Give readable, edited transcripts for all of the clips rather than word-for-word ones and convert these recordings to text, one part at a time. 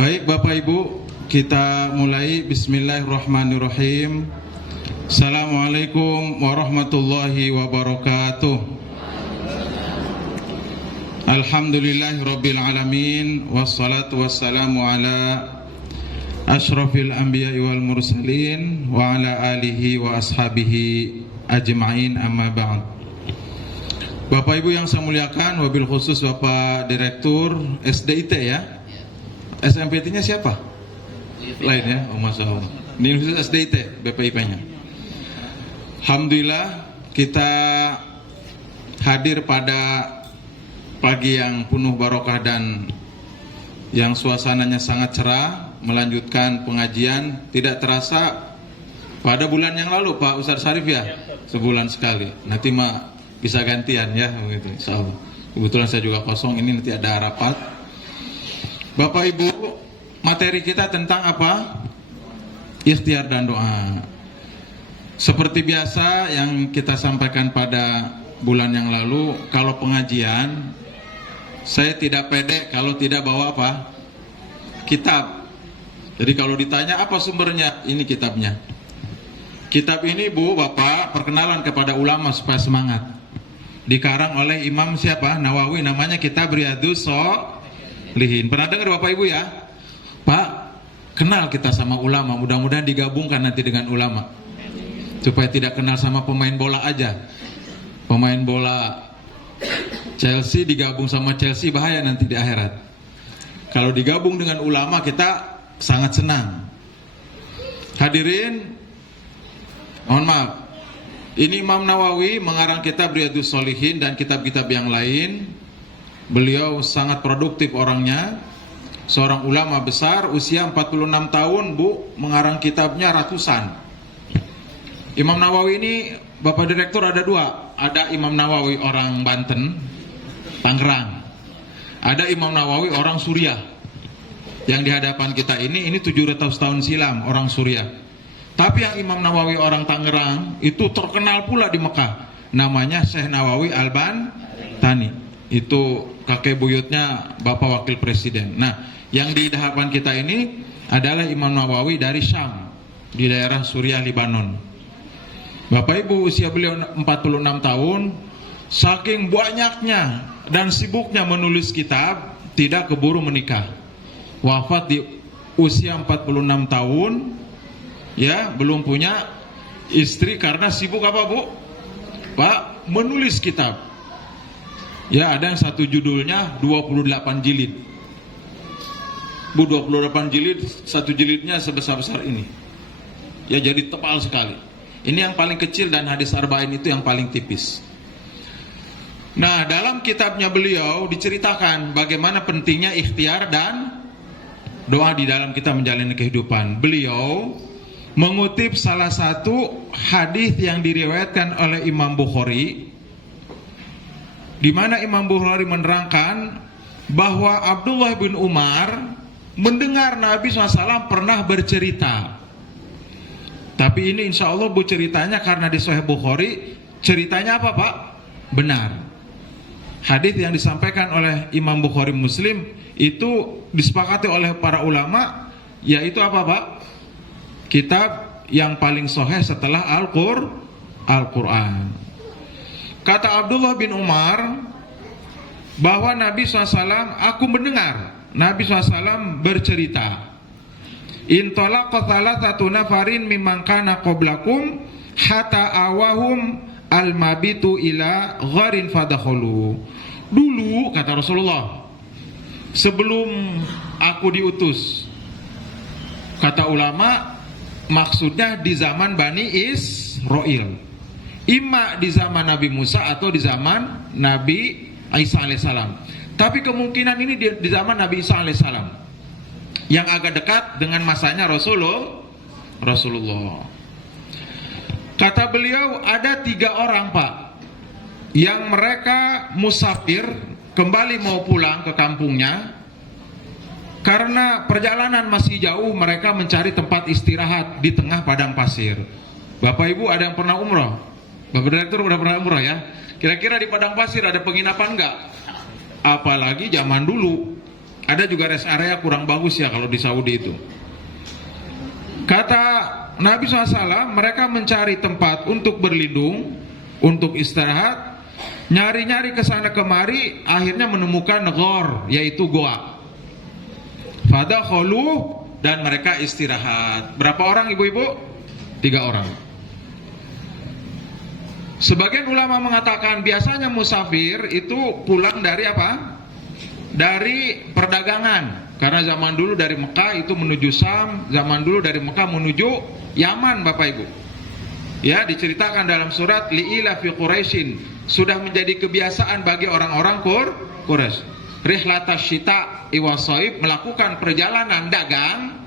Baik Bapak Ibu, kita mulai. Bismillahirrahmanirrahim. Assalamualaikum warahmatullahi wabarakatuh. Alhamdulillahirabbil alamin, wassalatu wassalamu ala asyrafil anbiya'i wal mursalin wa ala alihi wa ashabihi ajma'in, amma ba'd. Bapak Ibu yang saya muliakan, wabil khusus Bapak Direktur SDIT ya. SMPT-nya siapa? Lain ya, Masya Allah. Ini khusus SDIT, BPIP-nya. Alhamdulillah kita hadir pada pagi yang penuh barokah dan yang suasananya sangat cerah, melanjutkan pengajian. Tidak terasa pada bulan yang lalu Pak Ustadz Syarif ya, sebulan sekali. Nanti mah bisa gantian ya, begitu insyaallah. Kebetulan saya juga kosong, ini nanti ada rapat. Bapak Ibu, materi kita tentang apa? Ikhtiar dan doa. Seperti biasa yang kita sampaikan pada bulan yang lalu, kalau pengajian saya tidak pede kalau tidak bawa apa? Kitab. Jadi kalau ditanya apa sumbernya, ini kitabnya. Kitab ini Bu, Bapak, perkenalan kepada ulama supaya semangat. Dikarang oleh Imam siapa? Nawawi, namanya Kitab Riyadhus Shalihin. Pernah dengar Bapak Ibu ya? Pak, kenal kita sama ulama, mudah-mudahan digabungkan nanti dengan ulama. Supaya tidak kenal sama pemain bola aja. Pemain bola Chelsea digabung sama Chelsea, bahaya nanti di akhirat. Kalau digabung dengan ulama kita sangat senang. Hadirin, mohon maaf. Ini Imam Nawawi mengarang kitab Riyadhus Shalihin dan kitab-kitab yang lain. Beliau sangat produktif orangnya, seorang ulama besar, usia 46 tahun Bu, mengarang kitabnya ratusan. Imam Nawawi ini, Bapak Direktur, ada dua. Ada Imam Nawawi orang Banten, Tangerang. Ada Imam Nawawi orang Suriah. Yang di hadapan kita ini 700 tahun silam, orang Suriah. Tapi yang Imam Nawawi orang Tangerang itu terkenal pula di Mekah. Namanya Syekh Nawawi Al-Bantani. Itu kakek buyutnya Bapak Wakil Presiden. Nah, yang di hadapan kita ini adalah Imam Nawawi dari Syam, di daerah Suriah, Libanon. Bapak Ibu, usia beliau 46 tahun. Saking banyaknya dan sibuknya menulis kitab, tidak keburu menikah. Wafat di usia 46 tahun. Ya, belum punya istri karena sibuk apa Bu? Pak, menulis kitab. Ya, ada yang satu judulnya 28 jilid. Bu, 28 jilid, satu jilidnya sebesar-besar ini. Ya, jadi tebal sekali. Ini yang paling kecil dan hadis arba'in itu yang paling tipis. Nah, dalam kitabnya beliau diceritakan bagaimana pentingnya ikhtiar dan doa di dalam kita menjalani kehidupan. Beliau mengutip salah satu hadis yang diriwayatkan oleh Imam Bukhari, di mana Imam Bukhari menerangkan bahwa Abdullah bin Umar mendengar Nabi SAW pernah bercerita. Tapi ini insya Allah Bu, ceritanya karena di Sahih Bukhari, ceritanya apa Pak? Benar. Hadis yang disampaikan oleh Imam Bukhari Muslim itu disepakati oleh para ulama, yaitu apa Pak? Kitab yang paling sahih setelah Al-Quran. Kata Abdullah bin Umar bahwa Nabi SAW, aku mendengar Nabi SAW bercerita, intolaqa thalathatu nafarin mimman kana qablakum hatta awahum al-mabitu ila gharin fadakhulu. Dulu, kata Rasulullah, sebelum aku diutus, kata ulama, maksudnya di zaman Bani Israil. Imma di zaman Nabi Musa atau di zaman Nabi Isa alaihissalam. Tapi kemungkinan ini di zaman Nabi Isa alaihissalam, yang agak dekat dengan masanya Rasulullah. Kata beliau, ada 3 orang Pak, yang mereka musafir, kembali mau pulang ke kampungnya. Karena perjalanan masih jauh, mereka mencari tempat istirahat di tengah padang pasir. Bapak Ibu ada yang pernah umroh? Bapak Direktur udah pernah umroh ya? Kira-kira di padang pasir ada penginapan enggak? Apalagi zaman dulu Ada juga rest area kurang bagus ya kalau di Saudi itu. Kata Nabi SAW, mereka mencari tempat untuk berlindung, untuk istirahat, nyari-nyari ke sana kemari, akhirnya menemukan ghor, yaitu goa. Fadakhulu, dan mereka istirahat. Berapa orang ibu-ibu? 3 orang. Sebagian ulama mengatakan biasanya musafir itu pulang dari apa? Dari perdagangan. Karena zaman dulu dari Mekah itu menuju Syam, zaman dulu dari Mekah menuju Yaman, Bapak Ibu. Ya, diceritakan dalam surat Li'ila fi Quraisyin, sudah menjadi kebiasaan bagi orang-orang Quraisy. Rihlatas syita iwasoib, melakukan perjalanan dagang.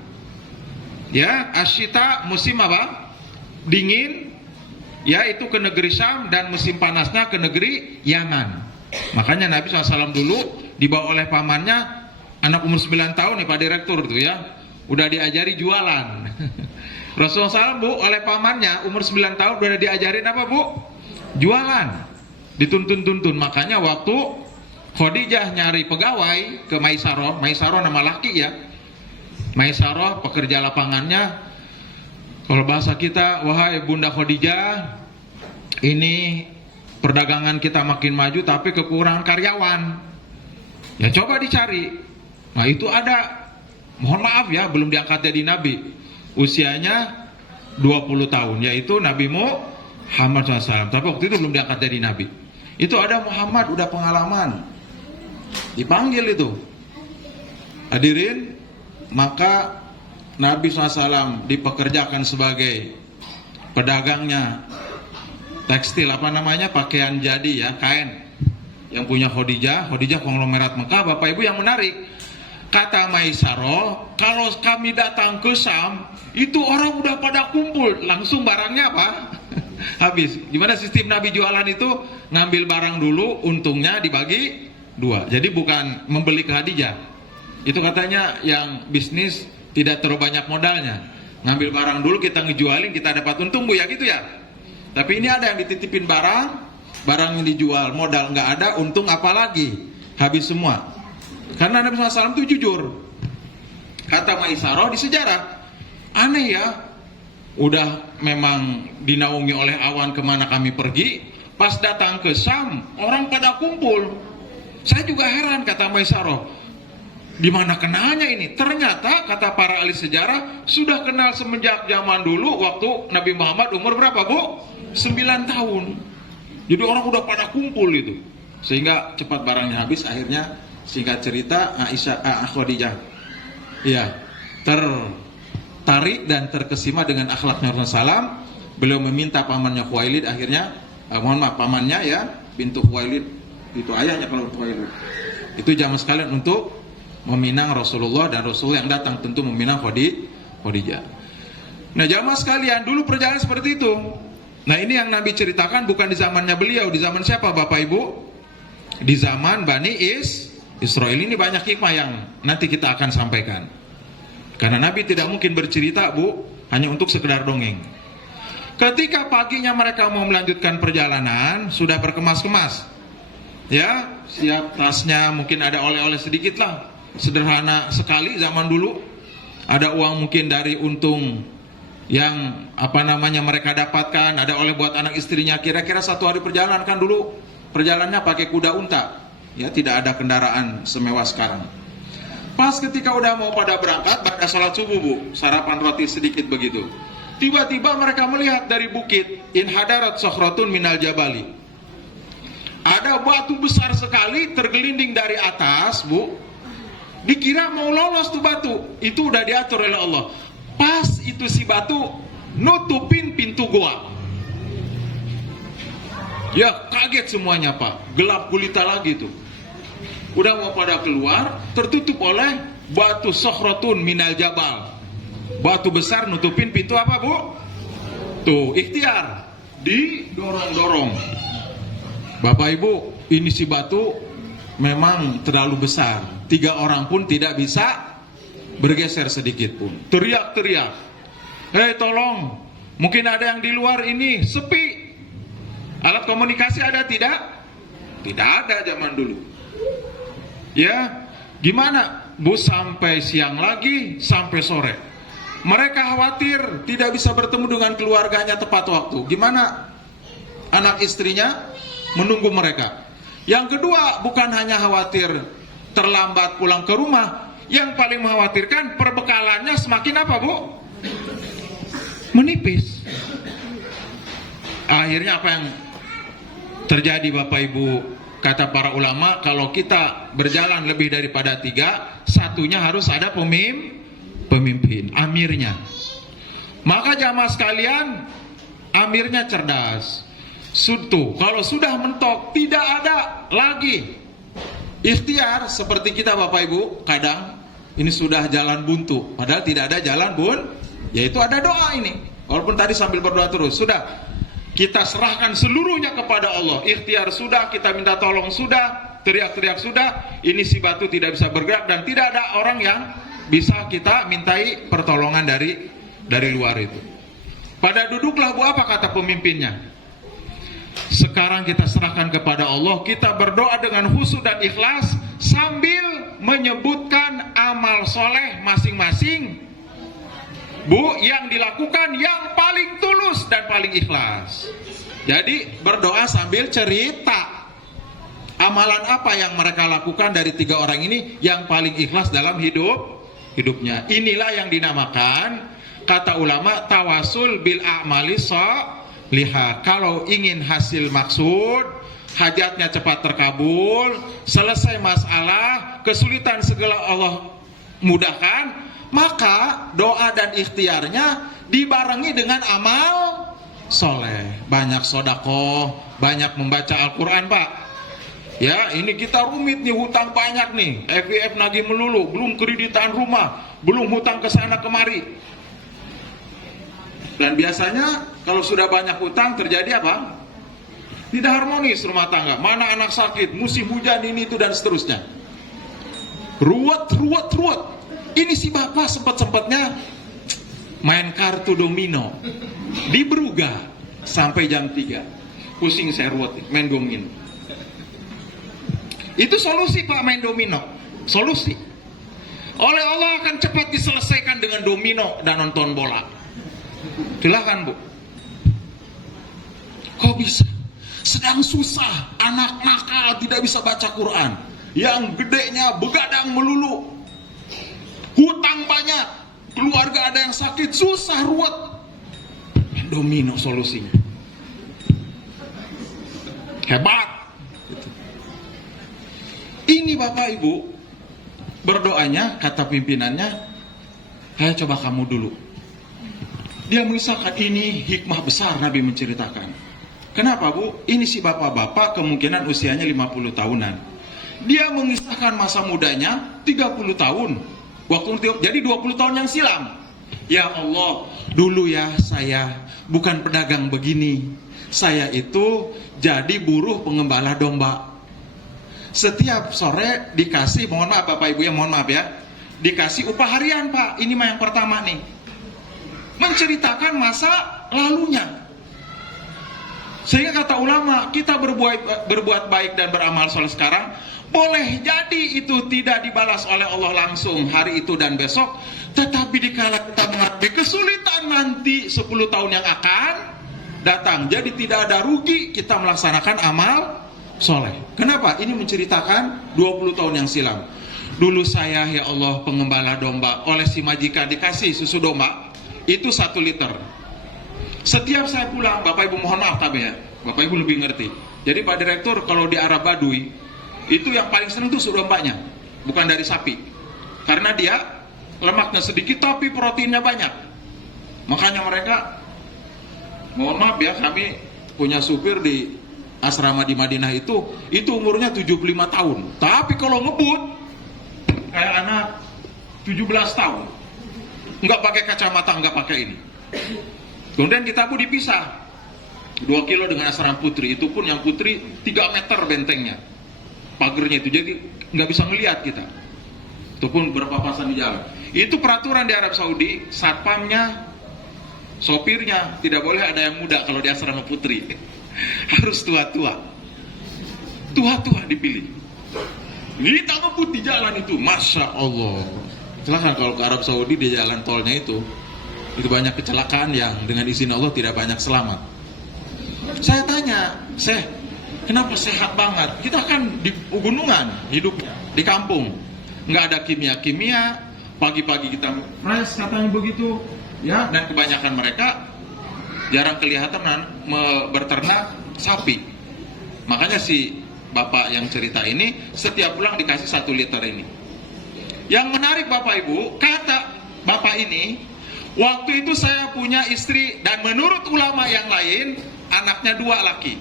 Ya, asyita musim apa? Dingin. Ya, itu ke negeri Syam, dan musim panasnya ke negeri Yaman. Makanya Nabi SAW dulu dibawa oleh pamannya, anak umur 9 tahun nih Pak Direktur itu ya, udah diajari jualan. Rasulullah SAW Bu, oleh pamannya umur 9 tahun udah diajarin apa Bu? Jualan. Dituntun-tuntun. Makanya waktu Khadijah nyari pegawai ke Maisaroh, Maisaroh nama laki ya, Maisaroh pekerja lapangannya, kalau bahasa kita, wahai Bunda Khadijah, ini perdagangan kita makin maju tapi kekurangan karyawan. Ya coba dicari. Nah itu ada, mohon maaf ya, belum diangkat jadi nabi, usianya 20 tahun, yaitu Nabi Muhammad SAW. Tapi waktu itu belum diangkat jadi nabi. Itu ada Muhammad, udah pengalaman, dipanggil itu. Hadirin, maka Nabi SAW dipekerjakan sebagai pedagangnya tekstil, apa namanya, pakaian jadi ya, kain, yang punya Khadijah konglomerat Mekah. Bapak Ibu yang menarik, kata Maisaroh, kalau kami datang ke Syam, itu orang udah pada kumpul, langsung barangnya apa? Habis. Gimana sistem Nabi jualan itu? Ngambil barang dulu, untungnya dibagi 2. Jadi bukan membeli ke Khadijah. Itu katanya yang bisnis tidak terlalu banyak modalnya. Ngambil barang dulu, kita ngejualin, kita dapat untung Bu ya, gitu ya. Tapi ini ada yang dititipin barang yang dijual, modal nggak ada, untung apalagi, habis semua. Karena Nabi SAW itu jujur. Kata Maisaroh di sejarah, aneh ya, udah memang dinaungi oleh awan kemana kami pergi, pas datang ke Syam, orang pada kumpul. Saya juga heran, kata Maisaroh, di mana kenalnya ini? Ternyata kata para ahli sejarah sudah kenal semenjak zaman dulu waktu Nabi Muhammad umur berapa Bu? 9 tahun. Jadi orang udah pada kumpul itu, sehingga cepat barangnya habis. Akhirnya singkat cerita, Khadijah ya tertarik dan terkesima dengan akhlaknya Rasulullah SAW. Beliau meminta pamannya Khuwailid, akhirnya pamannya ya, bintu Khuwailid, itu ayahnya kalau Khuwailid, itu jamaah sekalian untuk meminang Rasulullah, dan Rasulullah yang datang tentu meminang Khadijah. Nah jamaah sekalian, dulu perjalanan seperti itu. Nah ini yang Nabi ceritakan bukan di zamannya beliau. Di zaman siapa Bapak Ibu? Di zaman Bani Israel. Ini banyak hikmah yang nanti kita akan sampaikan. Karena Nabi tidak mungkin bercerita Bu hanya untuk sekedar dongeng. Ketika paginya mereka mau melanjutkan perjalanan, sudah berkemas-kemas, ya, siap tasnya, mungkin ada oleh-oleh sedikit lah, sederhana sekali zaman dulu. Ada uang mungkin dari untung yang mereka dapatkan, ada oleh buat anak istrinya. Kira-kira 1 hari perjalanan, kan dulu perjalanannya pakai kuda unta ya, tidak ada kendaraan semewah sekarang. Pas ketika udah mau pada berangkat, pada salat subuh Bu, sarapan roti sedikit begitu, tiba-tiba mereka melihat dari bukit, in hadarat sokhratun minal jabali, ada batu besar sekali tergelinding dari atas Bu. Dikira mau lolos tuh batu, itu udah diatur oleh Allah. Pas itu si batu nutupin pintu goa. Ya kaget semuanya Pak, gelap gulita lagi tuh. Udah mau pada keluar, tertutup oleh batu sokhratun minal jabal. Batu besar nutupin pintu apa Bu? Tuh ikhtiar, didorong-dorong. Bapak Ibu, ini si batu memang terlalu besar, 3 orang pun tidak bisa bergeser sedikit pun. Teriak-teriak, hei tolong, mungkin ada yang di luar ini, sepi. Alat komunikasi ada tidak? Tidak ada zaman dulu. Ya, gimana? Bu, sampai siang lagi, sampai sore. Mereka khawatir tidak bisa bertemu dengan keluarganya tepat waktu. Gimana anak istrinya menunggu mereka? Yang kedua, bukan hanya khawatir terlambat pulang ke rumah, yang paling mengkhawatirkan perbekalannya semakin apa, Bu? Menipis. Akhirnya apa yang terjadi, Bapak Ibu? Kata para ulama, kalau kita berjalan lebih daripada 3, satunya harus ada pemimpin, amirnya. Maka jamaah sekalian, amirnya cerdas. Kalau sudah mentok, tidak ada lagi ikhtiar seperti kita, Bapak Ibu. Kadang ini sudah jalan buntu, padahal tidak ada jalan yaitu ada doa ini. Walaupun tadi sambil berdoa terus, sudah kita serahkan seluruhnya kepada Allah. Ikhtiar sudah, kita minta tolong sudah, teriak-teriak sudah. Ini si batu tidak bisa bergerak dan tidak ada orang yang bisa kita mintai pertolongan dari luar itu. Pada duduklah, Bu, apa kata pemimpinnya? Sekarang kita serahkan kepada Allah, kita berdoa dengan khusyuk dan ikhlas sambil menyebutkan amal soleh masing-masing, Bu, yang dilakukan yang paling tulus dan paling ikhlas. Jadi berdoa sambil cerita amalan apa yang mereka lakukan dari 3 orang ini yang paling ikhlas dalam hidupnya. Inilah yang dinamakan, kata ulama, tawasul bil a'mali sholihah. Kalau ingin hasil maksud, hajatnya cepat terkabul, selesai masalah, kesulitan segala Allah mudahkan, maka doa dan ikhtiarnya dibarengi dengan amal soleh. Banyak sedekah, banyak membaca Al-Quran, Pak. Ya, ini kita rumit nih, hutang banyak nih, FIF nagih melulu, belum kreditan rumah, belum hutang ke sana kemari. Dan biasanya kalau sudah banyak hutang terjadi apa? Tidak harmonis rumah tangga. Mana anak sakit, musim hujan ini itu dan seterusnya. Ruwet. Ini si bapak sempat-sempatnya main kartu domino di Brugga sampai jam 3. Pusing saya, ruwet main domino. Itu solusi, Pak, main domino. Solusi. Oleh Allah akan cepat diselesaikan dengan domino dan nonton bola. Silakan, Bu. Kok bisa? Sedang susah, anak nakal tidak bisa baca Quran, yang gedenya begadang melulu, hutang banyak, keluarga ada yang sakit, susah, ruwet. Domino solusinya. Hebat. Ini Bapak Ibu, berdoanya, kata pimpinannya, ayo coba kamu dulu. Dia mengisahkan, ini hikmah besar Nabi menceritakan. Kenapa, Bu? Ini si bapak-bapak kemungkinan usianya 50 tahunan. Dia mengisahkan masa mudanya 30 tahun. Jadi 20 tahun yang silam. Ya Allah, dulu ya saya bukan pedagang begini. Saya itu jadi buruh pengembala domba. Setiap sore dikasih, mohon maaf Bapak Ibu ya, mohon maaf ya, dikasih upah harian, Pak. Ini mah yang pertama nih. Menceritakan masa lalunya. Sehingga kata ulama, kita berbuat baik dan beramal soleh sekarang, boleh jadi itu tidak dibalas oleh Allah langsung hari itu dan besok, tetapi dikala kita menghadapi kesulitan nanti 10 tahun yang akan datang, jadi tidak ada rugi kita melaksanakan amal soleh. Kenapa? Ini menceritakan 20 tahun yang silam. Dulu saya, ya Allah, pengembala domba, oleh si majikan dikasih susu domba itu 1 liter. Setiap saya pulang, Bapak Ibu mohon maaf tapi ya, Bapak Ibu lebih ngerti. Jadi Pak Direktur, kalau di Arab Baduy itu yang paling senang tuh susu dombanya, bukan dari sapi, karena dia lemaknya sedikit tapi proteinnya banyak. Makanya mereka, mohon maaf ya, kami punya supir di asrama di Madinah itu umurnya 75 tahun, tapi kalau ngebut kayak anak 17 tahun, nggak pakai kacamata, nggak pakai ini. Kemudian kita pun dipisah 2 kilo dengan asrama putri, itu pun yang putri 3 meter bentengnya, pagernya itu, jadi nggak bisa melihat kita. Itu pun berpapasan di jalan. Itu peraturan di Arab Saudi, satpamnya, sopirnya tidak boleh ada yang muda kalau di asrama putri. Harus tua-tua dipilih. hitam putih jalan itu, Masya Allah. Silahkan kalau ke Arab Saudi di jalan tolnya itu banyak kecelakaan yang dengan izin Allah tidak banyak selamat. Saya tanya, kenapa sehat banget? Kita kan di pegunungan hidupnya, di kampung, nggak ada kimia-kimia. Pagi-pagi kita fresh katanya begitu, ya. Dan kebanyakan mereka jarang kelihatan berternak sapi. Makanya si bapak yang cerita ini setiap pulang dikasih 1 liter ini. Yang menarik Bapak Ibu, kata bapak ini, waktu itu saya punya istri dan menurut ulama yang lain anaknya 2 laki.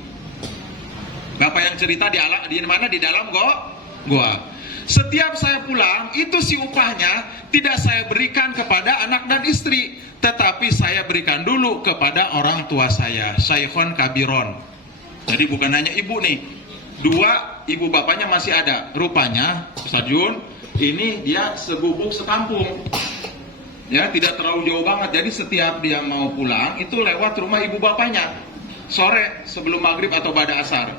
Bapak yang cerita di mana? Di dalam gua. Setiap saya pulang, itu si upahnya tidak saya berikan kepada anak dan istri, tetapi saya berikan dulu kepada orang tua saya, Syekhon Kabiron. Jadi bukan hanya ibu nih, 2 ibu bapaknya masih ada. Rupanya Ustaz Jun, ini dia segubuk sekampung, ya, tidak terlalu jauh banget. Jadi setiap dia mau pulang itu lewat rumah ibu bapaknya sore sebelum maghrib atau pada asar.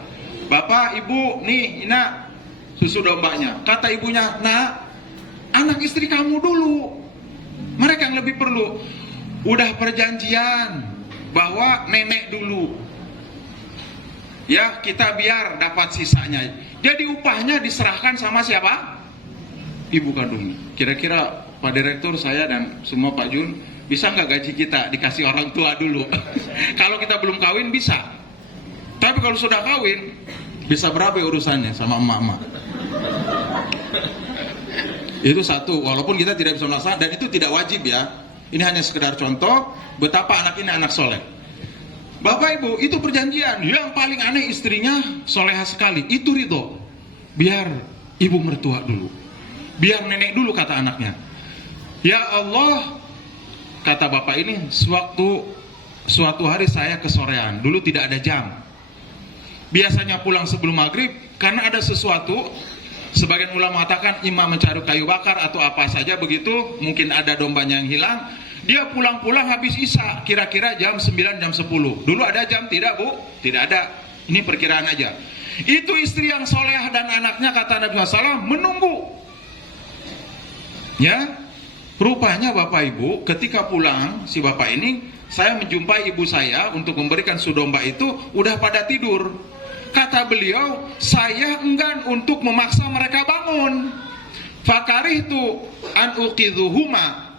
Bapak, ibu, nih Ina susu dombanya. Kata ibunya, nah, anak istri kamu dulu, mereka yang lebih perlu. Udah perjanjian bahwa nenek dulu, ya, kita biar dapat sisanya. Jadi upahnya diserahkan sama siapa? Ibu kandungnya. Kira-kira Pak Direktur, saya dan semua Pak Jun, bisa nggak gaji kita dikasih orang tua dulu? Kalau kita belum kawin bisa. Tapi kalau sudah kawin, bisa berapa urusannya sama emak-emak? Itu satu, walaupun kita tidak bisa melaksanakan, dan itu tidak wajib ya. Ini hanya sekedar contoh betapa anak ini anak soleh. Bapak Ibu, itu perjanjian. Yang paling aneh istrinya soleha sekali. Itu ridho. Biar ibu mertua dulu, biar nenek dulu, kata anaknya. Ya Allah, kata bapak ini, suatu hari saya kesorean. Dulu tidak ada jam. Biasanya pulang sebelum maghrib, karena ada sesuatu. Sebagian ulama mengatakan imam mencari kayu bakar atau apa saja begitu. Mungkin ada dombanya yang hilang. Dia pulang-pulang habis isya, kira-kira jam 9, jam 10. Dulu ada jam, tidak Bu? Tidak ada. Ini perkiraan aja. Itu istri yang soleh dan anaknya, kata Nabi SAW, menunggu. Ya, rupanya Bapak Ibu, ketika pulang si bapak ini, saya menjumpai ibu saya untuk memberikan susu domba itu, udah pada tidur. Kata beliau, saya enggan untuk memaksa mereka bangun. Fakarihtu an uqidhuhuma.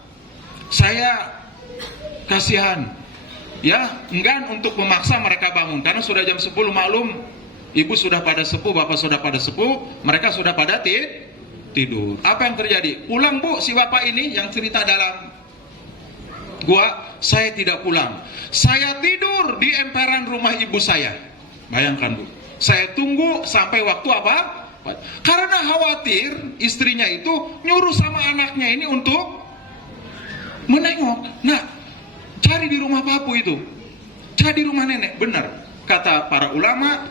Saya kasihan, ya, enggan untuk memaksa mereka bangun karena sudah jam 10 maklum, ibu sudah pada sepuh, bapak sudah pada sepuh, mereka sudah pada tidur. Apa yang terjadi? Pulang Bu si bapak ini yang cerita dalam gua, saya tidak pulang. Saya tidur di emperan rumah ibu saya. Bayangkan Bu, saya tunggu sampai waktu apa? Karena khawatir istrinya itu nyuruh sama anaknya ini untuk menengok. Nah, cari di rumah papu itu, cari di rumah nenek. Benar kata para ulama,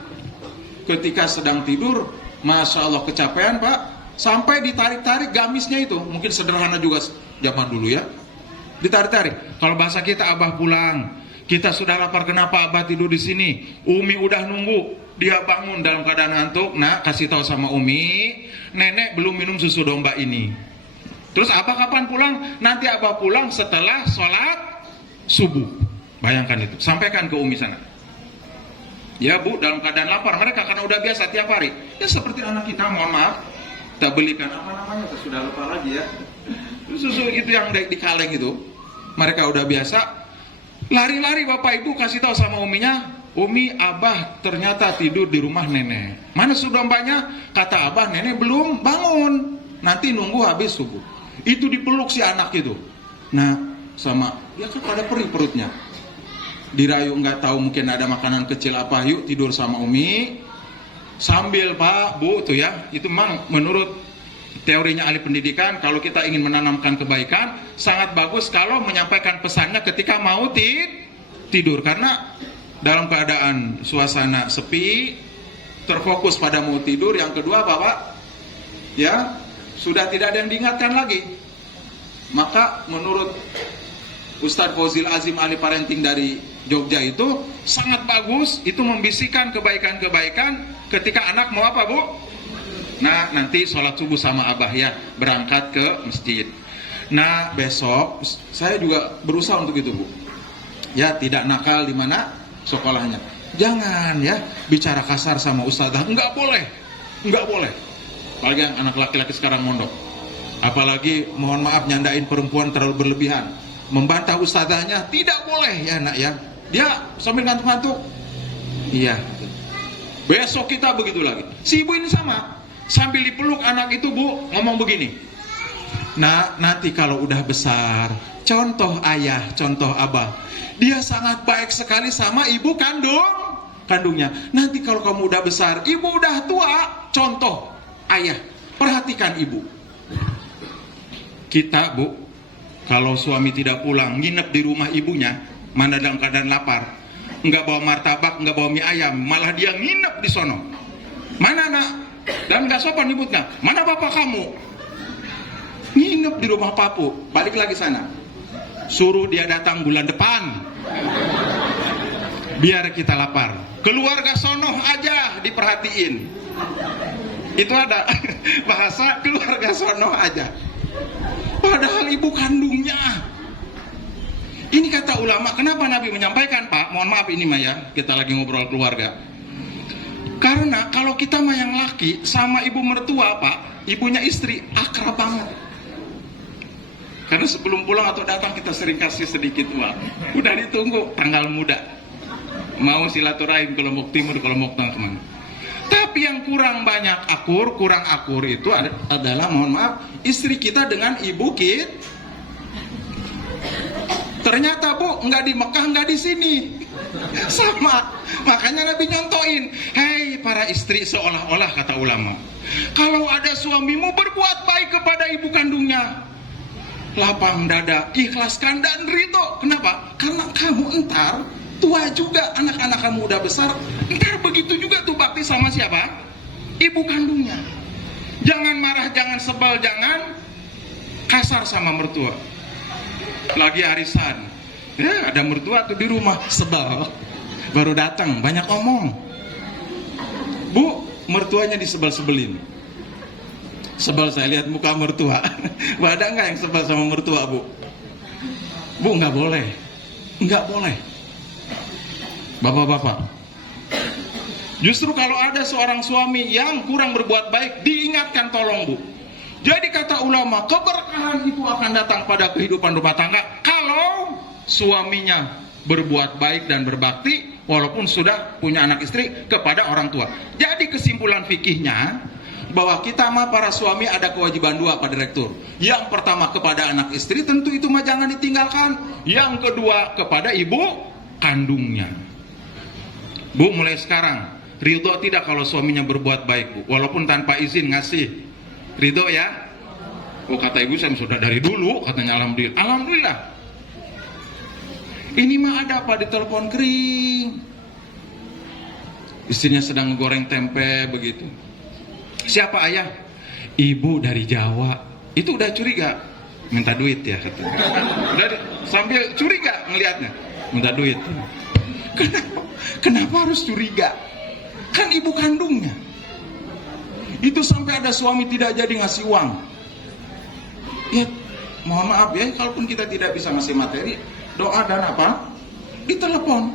ketika sedang tidur, Masya Allah kecapean Pak, sampai ditarik-tarik gamisnya itu. Mungkin sederhana juga zaman dulu ya, ditarik-tarik. Kalau bahasa kita, Abah pulang, kita sudah lapar, kenapa Abah tidur di sini? Umi udah nunggu. Dia bangun dalam keadaan ngantuk. Nah, kasih tahu sama Umi, nenek belum minum susu domba ini. Terus Abah kapan pulang? Nanti Abah pulang setelah sholat subuh. Bayangkan itu, sampaikan ke Umi sana. Ya Bu, dalam keadaan lapar mereka karena udah biasa tiap hari. Ya seperti anak kita, mohon maaf, kita belikan apa namanya, sudah lupa lagi ya, susu itu yang di kaleng itu. Mereka udah biasa. Lari-lari Bapak Ibu kasih tahu sama Uminya, Umi, Abah ternyata tidur di rumah nenek. Mana susu dombanya? Kata Abah, nenek belum bangun, nanti nunggu habis subuh. Itu dipeluk si anak itu. Nah, sama dia kan pada perih perutnya. Dirayu, nggak tahu mungkin ada makanan kecil apa, yuk tidur sama Umi. Sambil Pak, Bu tuh ya, itu memang menurut teorinya ahli pendidikan, kalau kita ingin menanamkan kebaikan, sangat bagus kalau menyampaikan pesannya ketika mau tidur. Karena dalam keadaan suasana sepi, terfokus pada mau tidur. Yang kedua Bapak, ya, sudah tidak ada yang diingatkan lagi. Maka menurut Ustadz Fauzil Azim ahli parenting dari Jogja itu sangat bagus, itu membisikkan kebaikan-kebaikan ketika anak mau apa Bu? Nah, nanti sholat subuh sama abah ya, berangkat ke masjid. Nah, besok saya juga berusaha untuk itu, Bu. Ya, tidak nakal di mana sekolahnya. Jangan ya bicara kasar sama ustazah, nggak boleh. Nggak boleh. Apalagi yang anak laki-laki sekarang mondok. Apalagi mohon maaf nyandain perempuan terlalu berlebihan. Membantah ustazahnya tidak boleh ya nak ya. Dia sambil ngantuk-ngantuk. Iya. Besok kita begitu lagi. Si ibu ini sama. Sambil dipeluk anak itu, Bu, ngomong begini. Nah, nanti kalau udah besar, contoh ayah, contoh abah, dia sangat baik sekali sama ibu kandungnya. Nanti kalau kamu udah besar, ibu udah tua, contoh ayah, perhatikan ibu. Kita, Bu, kalau suami tidak pulang, nginep di rumah ibunya, mana dalam keadaan lapar, nggak bawa martabak, nggak bawa mie ayam, malah dia nginep di sono. Mana nak? Dan nggak sopan nyebutnya. Mana bapak kamu? Nginep di rumah papu. Balik lagi sana. Suruh dia datang bulan depan. Biar kita lapar. Keluarga sonoh aja diperhatiin. Itu ada bahasa keluarga sonoh aja. Padahal ibu kandungnya. Ini kata ulama, kenapa Nabi menyampaikan, Pak? Mohon maaf ini mah ya, kita lagi ngobrol keluarga. Karena kalau kita mah yang laki sama ibu mertua, Pak, ibunya istri akrab banget. Karena sebelum pulang atau datang kita sering kasih sedikit uang. Udah ditunggu tanggal muda. Mau silaturahim ke Lombok Timur, ke Lombok Tengah kemana. Tapi yang kurang banyak kurang akur itu adalah, mohon maaf, istri kita dengan ibu kita. Ternyata, Bu, nggak di Mekah, nggak di sini. Sama. Makanya Nabi nyontoin, hei para istri, seolah-olah kata ulama, kalau ada suamimu berbuat baik kepada ibu kandungnya, lapang dada, ikhlaskan dan ridho. Kenapa? Karena kamu entar tua juga, anak-anak kamu udah besar, entar begitu juga tuh bakti sama siapa? Ibu kandungnya. Jangan marah, jangan sebel, jangan kasar sama mertua. Lagi arisan, ya ada mertua tuh di rumah, sebel, baru datang, banyak omong. Bu, mertuanya disebel-sebelin. Sebel, saya lihat muka mertua. Bu, ada nggak yang sebel sama mertua, Bu? Bu, nggak boleh. Nggak boleh. Bapak-bapak, justru kalau ada seorang suami yang kurang berbuat baik, diingatkan, tolong, Bu. Jadi kata ulama, keberkahan itu akan datang pada kehidupan rumah tangga kalau suaminya berbuat baik dan berbakti walaupun sudah punya anak istri kepada orang tua. Jadi kesimpulan fikihnya bahwa kita mah para suami ada kewajiban dua, Pak Direktur. Yang pertama kepada anak istri, tentu itu mah jangan ditinggalkan. Yang kedua kepada ibu kandungnya. Bu, mulai sekarang ridho tidak kalau suaminya berbuat baik, Bu, walaupun tanpa izin ngasih. Ridho ya? Oh, kata ibu saya sudah dari dulu, katanya alhamdulillah. Alhamdulillah. Ini mah ada apa di telepon kering. Istrinya sedang goreng tempe begitu. Siapa ayah? Ibu dari Jawa. Itu udah curiga. Minta duit ya katanya. Udah sambil curiga ngelihatnya. Minta duit. Kenapa harus curiga? Kan ibu kandungnya. Itu sampai ada suami tidak jadi ngasih uang. Ya, mohon maaf ya, kalaupun kita tidak bisa ngasih materi, doa dan apa? Ditelepon.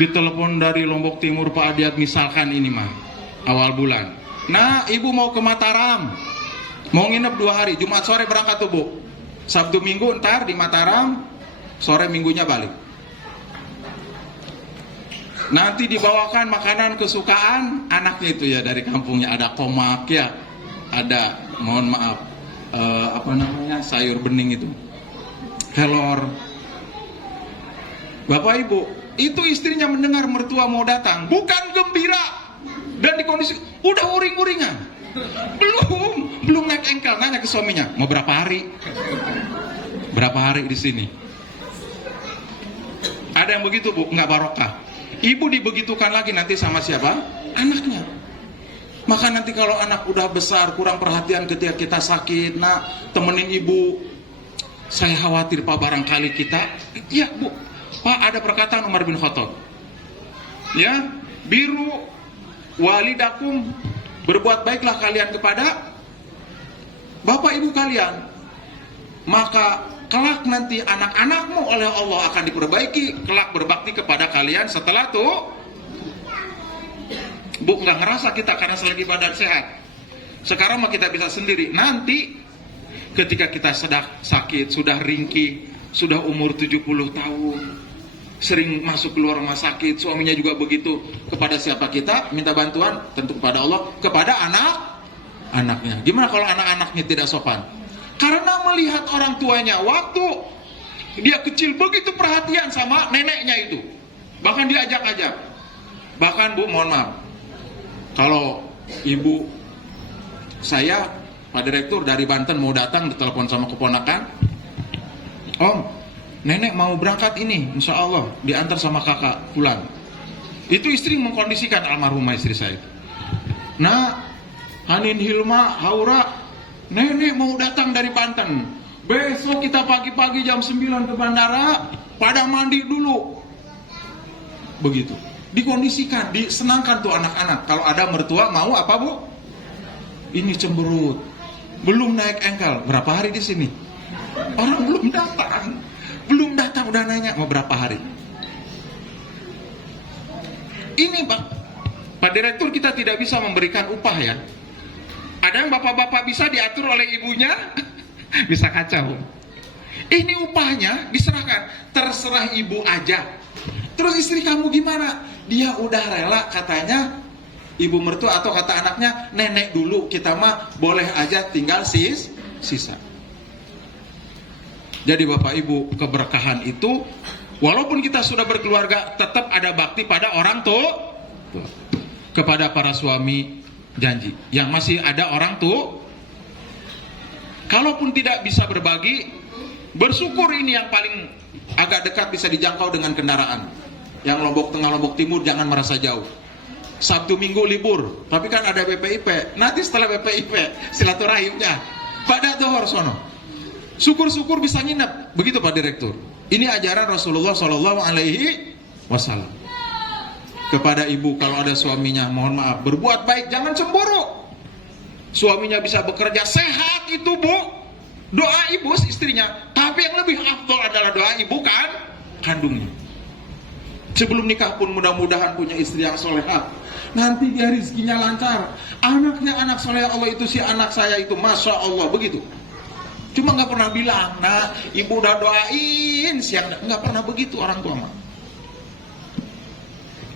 Ditelepon dari Lombok Timur, Pak Adiat misalkan ini mah, awal bulan. Nah, ibu mau ke Mataram. Mau nginep 2 hari, Jumat sore berangkat tuh, Bu. Sabtu Minggu ntar di Mataram, sore Minggunya balik. Nanti dibawakan makanan kesukaan anaknya itu ya dari kampungnya, ada komak ya, ada mohon maaf apa namanya sayur bening itu, kelor. Bapak Ibu, itu istrinya mendengar mertua mau datang, bukan gembira dan di kondisi udah uring-uringan, belum naik engkel, nanya ke suaminya mau berapa hari di sini. Ada yang begitu, Bu, nggak barokah. Ibu dibegitukan lagi nanti sama siapa? Anaknya. Maka nanti kalau anak udah besar, kurang perhatian ketika kita sakit, nak temenin ibu. Saya khawatir, Pak, barangkali kita, ya Bu, Pak, ada perkataan Umar bin Khattab. Ya, biru walidakum, berbuat baiklah kalian kepada bapak ibu kalian, maka kelak nanti anak-anakmu oleh Allah akan diperbaiki, kelak berbakti kepada kalian setelah tuh. Bu, nggak ngerasa kita karena selagi badan sehat. Sekarang mah kita bisa sendiri. Nanti ketika kita sedang sakit, sudah ringkih, sudah umur 70 tahun, sering masuk keluar rumah sakit, suaminya juga begitu, kepada siapa kita minta bantuan? Tentu kepada Allah, kepada anak-anaknya. Gimana kalau anak-anaknya tidak sopan? Karena melihat orang tuanya waktu dia kecil begitu perhatian sama neneknya itu, bahkan diajak-ajak. Bahkan Bu, mohon maaf, kalau ibu saya, Pak Direktur dari Banten mau datang, ditelepon sama keponakan, Om, nenek mau berangkat ini, insya Allah diantar sama kakak pulang. Itu istri mengkondisikan, almarhumah istri saya. Nah, Hanin, Hilma, Haura, nenek mau datang dari Banten, besok kita pagi-pagi jam 9 ke bandara, pada mandi dulu. Begitu. Dikondisikan, disenangkan tuh anak-anak. Kalau ada mertua mau apa Bu? Ini cemberut. Belum naik engkel, berapa hari di sini? Orang belum datang. Belum datang udah nanya mau berapa hari. Ini Pak Direktur, kita tidak bisa memberikan upah ya. Ada yang bapak-bapak bisa diatur oleh ibunya, bisa kacau. Ini upahnya diserahkan, terserah ibu aja. Terus istri kamu gimana? Dia udah rela katanya, ibu mertua atau kata anaknya, nenek dulu, kita mah boleh aja tinggal sisa. Jadi Bapak Ibu, keberkahan itu, walaupun kita sudah berkeluarga, tetap ada bakti pada orang tua. Kepada para suami, janji. Yang masih ada orang tua, kalaupun tidak bisa berbagi, bersyukur ini yang paling agak dekat bisa dijangkau dengan kendaraan. Yang Lombok Tengah, Lombok Timur jangan merasa jauh. Sabtu Minggu libur, tapi kan ada BPIP. Nanti setelah BPIP silaturahimnya pada dohor sono. Syukur-syukur bisa nginep. Begitu Pak Direktur. Ini ajaran Rasulullah Shallallahu Alaihi Wasallam. Kepada ibu kalau ada suaminya, mohon maaf, berbuat baik, jangan cemburu. Suaminya bisa bekerja sehat itu Bu, doa ibu istrinya. Tapi yang lebih afdol adalah doa ibu kan kandungnya. Sebelum nikah pun mudah-mudahan punya istri yang solehah. Nanti dia rizkinya lancar. Anaknya anak soleh Allah itu, si anak saya itu, Masya Allah, begitu. Cuma nggak pernah bilang, nah ibu udah doain siang, nggak pernah begitu orang tua mah.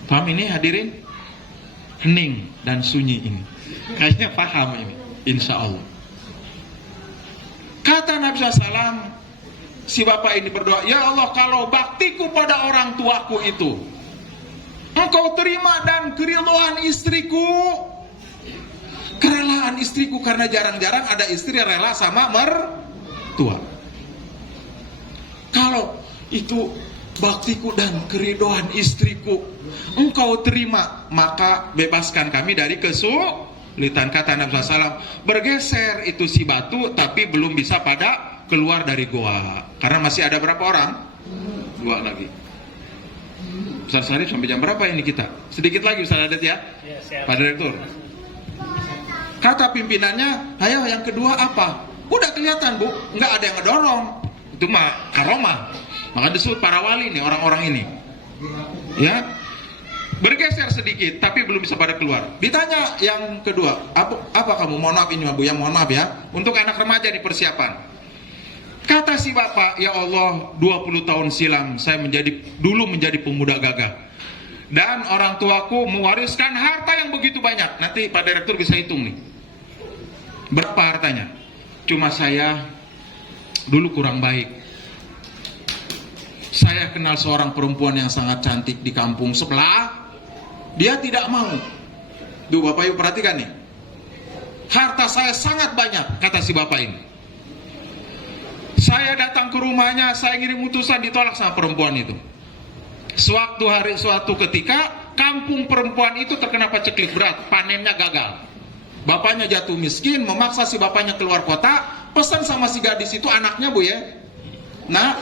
Paham ini hadirin? Hening dan sunyi ini. Kayaknya paham ini, insya Allah. Kata Nabi SAW, si bapak ini berdoa, ya Allah, kalau baktiku pada orang tuaku itu Engkau terima, dan keridhaan istriku, kerelaan istriku, karena jarang-jarang ada istri rela sama mertua. Kalau itu baktiku dan keridhaan istriku Engkau terima, maka bebaskan kami dari kesulitan. Kata Nabi SAW, bergeser itu si batu, tapi belum bisa pada keluar dari goa. Karena masih ada berapa orang? 2 lagi. Ustaz Sarif, sampai jam berapa ini kita? Sedikit lagi Ustaz Adet ya? Pak Direktur. Kata pimpinannya, ayo yang kedua apa? Udah kelihatan Bu, nggak ada yang ngedorong. Itu mah karomah. Maka disebut para wali nih orang-orang ini. Ya, bergeser sedikit, tapi belum bisa pada keluar. Ditanya yang kedua, apa kamu? Mohon maaf ini Bu, ya mohon maaf ya. Untuk anak remaja di persiapan. Kata si bapak, ya Allah, 20 tahun silam saya dulu menjadi pemuda gagah. Dan orang tuaku mewariskan harta yang begitu banyak. Nanti Pak Direktur bisa hitung nih. Berapa hartanya? Cuma saya dulu kurang baik. Saya kenal seorang perempuan yang sangat cantik di kampung sebelah. Dia tidak mau. Duh Bapak Ibu perhatikan nih. Harta saya sangat banyak, kata si bapak ini. Saya datang ke rumahnya, saya ngirim utusan, ditolak sama perempuan itu. Suatu ketika, kampung perempuan itu terkena paceklik berat, panennya gagal. Bapaknya jatuh miskin, memaksa si bapaknya keluar kota, pesan sama si gadis itu, anaknya Bu ya. Nah,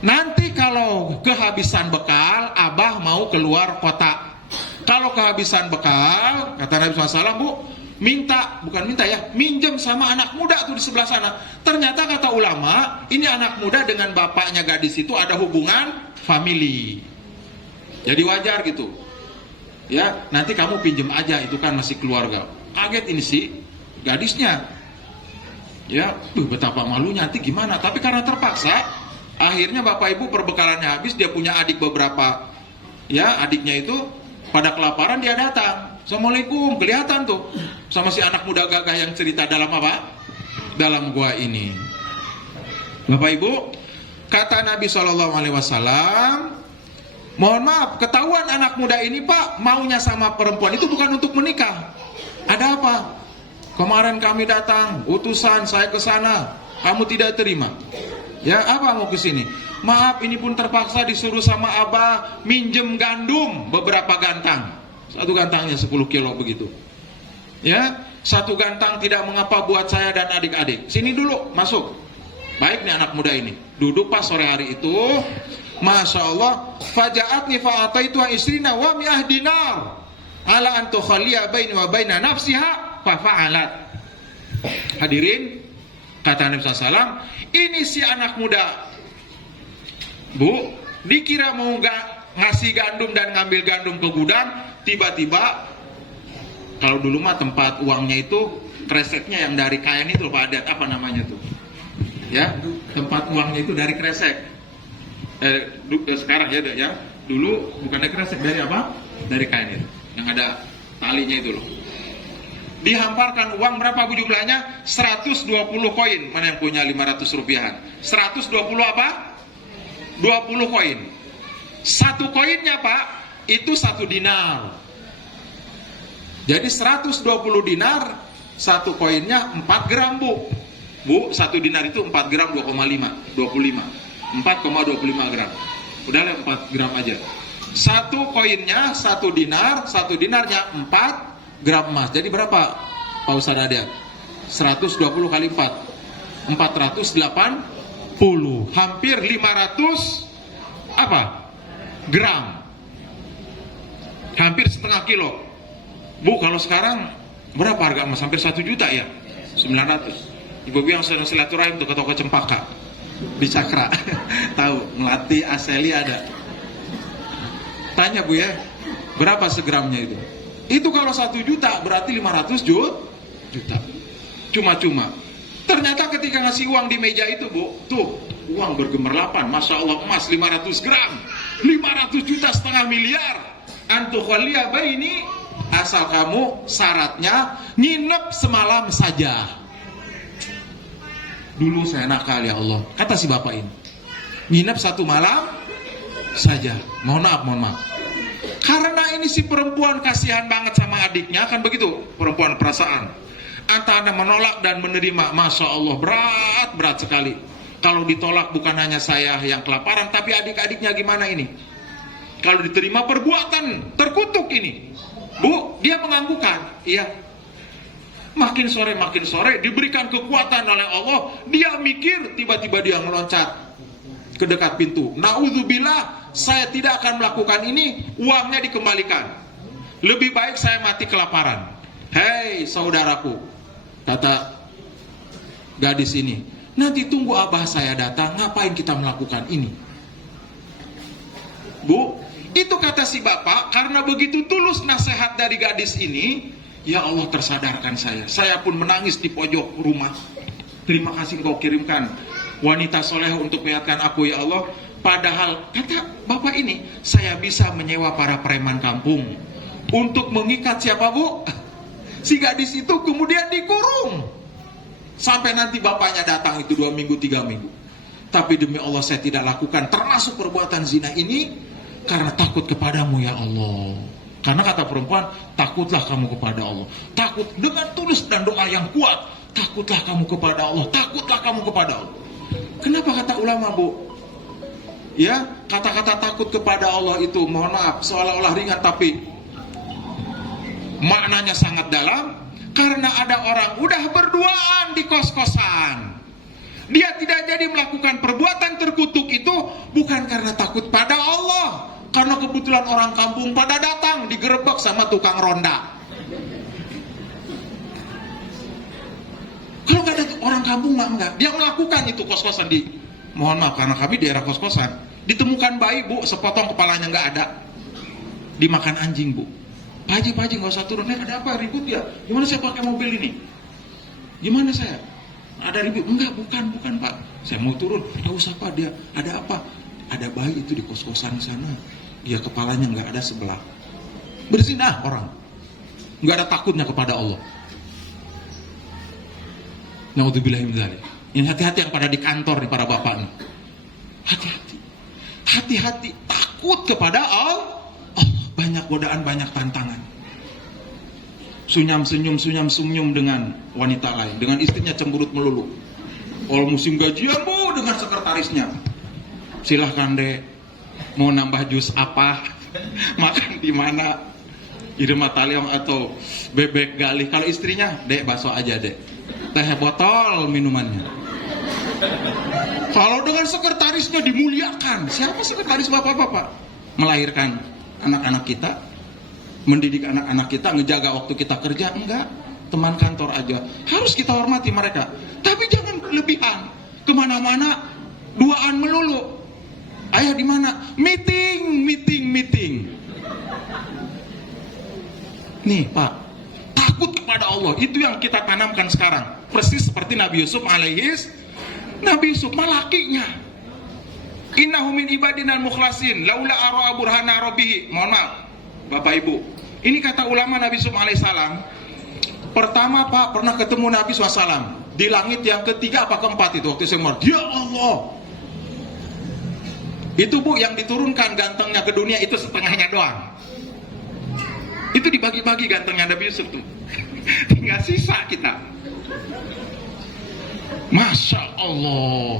nanti kalau kehabisan bekal, Abah mau keluar kota. Kalau kehabisan bekal, kata Nabi SAW, Bu, minjem sama anak muda tuh di sebelah sana. Ternyata kata ulama, ini anak muda dengan bapaknya gadis itu ada hubungan family. Jadi wajar gitu. Ya, nanti kamu pinjem aja, itu kan masih keluarga. Kaget ini sih gadisnya. Ya, betapa malunya, nanti gimana? Tapi karena terpaksa, akhirnya bapak ibu perbekalannya habis, dia punya adik beberapa, ya adiknya itu pada kelaparan, dia datang. Assalamualaikum, kelihatan tuh sama si anak muda gagah yang cerita dalam apa? Dalam gua ini. Bapak ibu, kata Nabi SAW, mohon maaf, ketahuan anak muda ini Pak maunya sama perempuan itu bukan untuk menikah. Ada apa? Kemarin kami datang, utusan saya ke sana, kamu tidak terima. Ya, apa mau ke sini? Maaf, ini pun terpaksa disuruh sama Abah minjem gandum beberapa gantang. Satu gantangnya 10 kilo begitu. Ya, satu gantang tidak mengapa buat saya dan adik-adik. Sini dulu, masuk. Baik nih anak muda ini. Duduk pas sore hari itu, Masya Allah, faja'atni fa'ataituha isrina wa mi'ah dinar ala an tukhaliya baini wa baina nafsiha fa'alat. Hadirin, kata Nabi SAW, ini si anak muda, Bu, dikira mau ngasih gandum dan ngambil gandum ke gudang, tiba-tiba, kalau dulu mah tempat uangnya itu kreseknya yang dari kain itu Pak Adat, apa namanya tuh? Ya, tempat uangnya itu dari kresek. Sekarang ya, dulu bukan dari kresek, dari apa? Dari kain itu, yang ada talinya itu loh. Dihamparkan uang berapa Bu jumlahnya? 120 koin. Mana yang punya 500 rupiahan? 120 apa? 20 koin. Satu koinnya Pak, itu 1 dinar. Jadi 120 dinar, satu koinnya 4 gram Bu. Bu, 1 dinar itu 4 gram 25. 4,25 gram. Udahlah 4 gram aja. Satu koinnya 1 dinar, 1 dinarnya 4 gram emas. Jadi berapa Pak Ustadz Adia? 120 kali 4 480, hampir 500 apa? Gram. Hampir setengah kilo. Bu, kalau sekarang berapa harga emas? Hampir 1 juta ya? 900. Ibu yang sedang silaturahim tuh ke toko Cempaka di Cakra. Tahu, Melati, Aseli ada. Tanya Bu ya, berapa segramnya itu? Itu kalau 1 juta berarti 500 juta. Cuma-cuma. Ternyata ketika ngasih uang di meja itu Bu, tuh uang bergemerlapan. Masya Allah, emas 500 gram, 500 juta, setengah miliar. Antukhaliya baini, asal kamu syaratnya nginep semalam saja. Dulu saya nakal ya Allah, kata si bapak ini, nginep 1 malam saja. Mohon maaf. Karena ini si perempuan kasihan banget sama adiknya, kan begitu, perempuan perasaan. Antara menolak dan menerima, Masya Allah, berat sekali. Kalau ditolak bukan hanya saya yang kelaparan, tapi adik-adiknya gimana ini? Kalau diterima perbuatan terkutuk ini. Bu, dia menganggukkan. Iya. Makin sore diberikan kekuatan oleh Allah, dia mikir, tiba-tiba dia meloncat ke dekat pintu. Na'udzubillah, saya tidak akan melakukan ini, uangnya dikembalikan. Lebih baik saya mati kelaparan. Hei saudaraku, kata gadis ini, nanti tunggu abah saya datang, ngapain kita melakukan ini? Bu, itu kata si bapak, karena begitu tulus nasihat dari gadis ini, ya Allah, tersadarkan saya. Saya pun menangis di pojok rumah. Terima kasih Engkau kirimkan wanita soleh untuk mengingatkan aku ya Allah. Padahal kata bapak ini, saya bisa menyewa para preman kampung untuk mengikat siapa Bu? Si gadis itu kemudian dikurung sampai nanti bapaknya datang itu 2 minggu 3 minggu. Tapi demi Allah saya tidak lakukan termasuk perbuatan zina ini karena takut kepadamu ya Allah. Karena kata perempuan, takutlah kamu kepada Allah. Takut dengan tulus dan doa yang kuat. Takutlah kamu kepada Allah. Takutlah kamu kepada Allah. Kenapa kata ulama Bu? Ya, kata-kata takut kepada Allah itu, mohon maaf, seolah-olah ringan tapi maknanya sangat dalam. Karena ada orang udah berduaan di kos-kosan, dia tidak jadi melakukan perbuatan terkutuk itu bukan karena takut pada Allah, Karena kebetulan orang kampung pada datang, digerebek sama tukang ronda. Kalau nggak ada orang kampung mah enggak. Dia melakukan itu kos-kosan di, mohon maaf karena kami di daerah kos-kosan, ditemukan bayi bu, sepotong kepalanya nggak ada, dimakan anjing bu. Pak Haji nggak usah turun. Ada apa ribut ya? Gimana saya pakai mobil ini? Gimana saya? Ada ribut? Enggak, bukan pak. Saya mau turun. Nggak usah pak. Dia ada apa? Ada bayi itu di kos-kosan sana. Dia kepalanya nggak ada sebelah. Berzinah orang. Nggak ada takutnya kepada Allah. Naudzubillahi min dzalik. Ini hati-hati yang pada di kantor nih para bapak nih. Hati-hati. Hati-hati, takut kepada Allah. Oh, banyak godaan, banyak tantangan. Senyum dengan wanita lain, dengan istrinya cemberut melulu. Kalau musim gajian bu, dengan sekretarisnya. Silahkan dek, mau nambah jus apa? Makan di mana? Ide mataliam atau bebek galih. Kalau istrinya, dek bakso aja dek. Teh botol minumannya. Kalau dengan sekretarisnya dimuliakan. Siapa sekretaris bapak-bapak? Melahirkan anak-anak kita, mendidik anak-anak kita, ngejaga waktu kita kerja, enggak. Teman kantor aja. Harus kita hormati mereka. Tapi jangan berlebihan. Kemana-mana duaan melulu. Ayah di mana? Meeting. Nih Pak, takut kepada Allah. Itu yang kita tanamkan sekarang. Persis seperti Nabi Yusuf malakinya. Innahu min ibadina mukhlasin laula ara burhana rabbih. Mohon maaf Bapak Ibu, ini kata ulama Nabi Yusuf alaihissalam. Pertama Pak pernah ketemu Nabi SAW di langit yang ketiga apa keempat itu waktu semua. Ya Allah, itu bu yang diturunkan gantengnya ke dunia itu setengahnya doang. Itu dibagi-bagi gantengnya Nabi Yusuf tuh. Tinggal sisa kita. Masya Allah,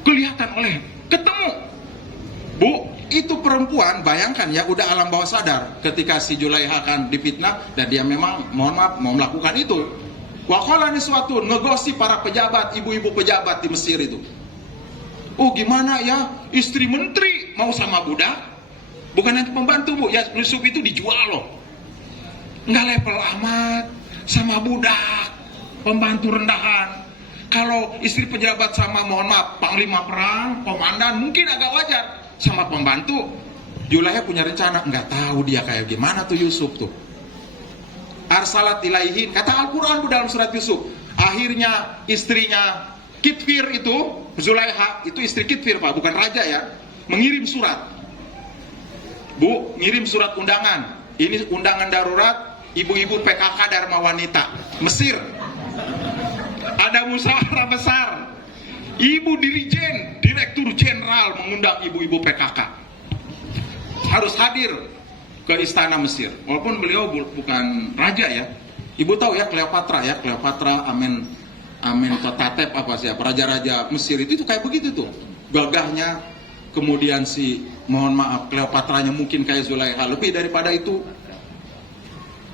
kelihatan oleh ketemu. Bu, itu perempuan, bayangkan ya, udah alam bawah sadar ketika si Julaiha kan difitnah dan dia memang, mohon maaf, mau melakukan itu. Waqala niswatun, ngegosip para pejabat, ibu-ibu pejabat di Mesir itu. Oh gimana ya, istri menteri mau sama budak? Bukan nanti pembantu bu, ya Yusuf itu dijual loh. Nggak level amat sama budak, pembantu rendahan. Kalau istri pejabat sama, mohon maaf, panglima perang, komandan, mungkin agak wajar. Sama pembantu, Julaiha punya rencana, nggak tahu dia kayak gimana tuh Yusuf tuh. Arsalat ilaihin, kata Al-Quran dalam surat Yusuf. Akhirnya istrinya Kitfir itu, Zulaiha, itu istri Kitfir Pak, bukan raja ya, mengirim surat. Bu, ngirim surat undangan. Ini undangan darurat, ibu-ibu PKK Dharma Wanita, Mesir. Ada musyawarah besar. Ibu Dirijen, Direktur Jenderal mengundang ibu-ibu PKK. Harus hadir ke istana Mesir. Walaupun beliau bukan raja ya. Ibu tahu ya Cleopatra ya, Cleopatra Amenhotep apa sih, raja-raja Mesir itu kayak begitu tuh. Gagahnya, kemudian si, mohon maaf, Cleopatranya mungkin kayak Zulaiha, lebih daripada itu.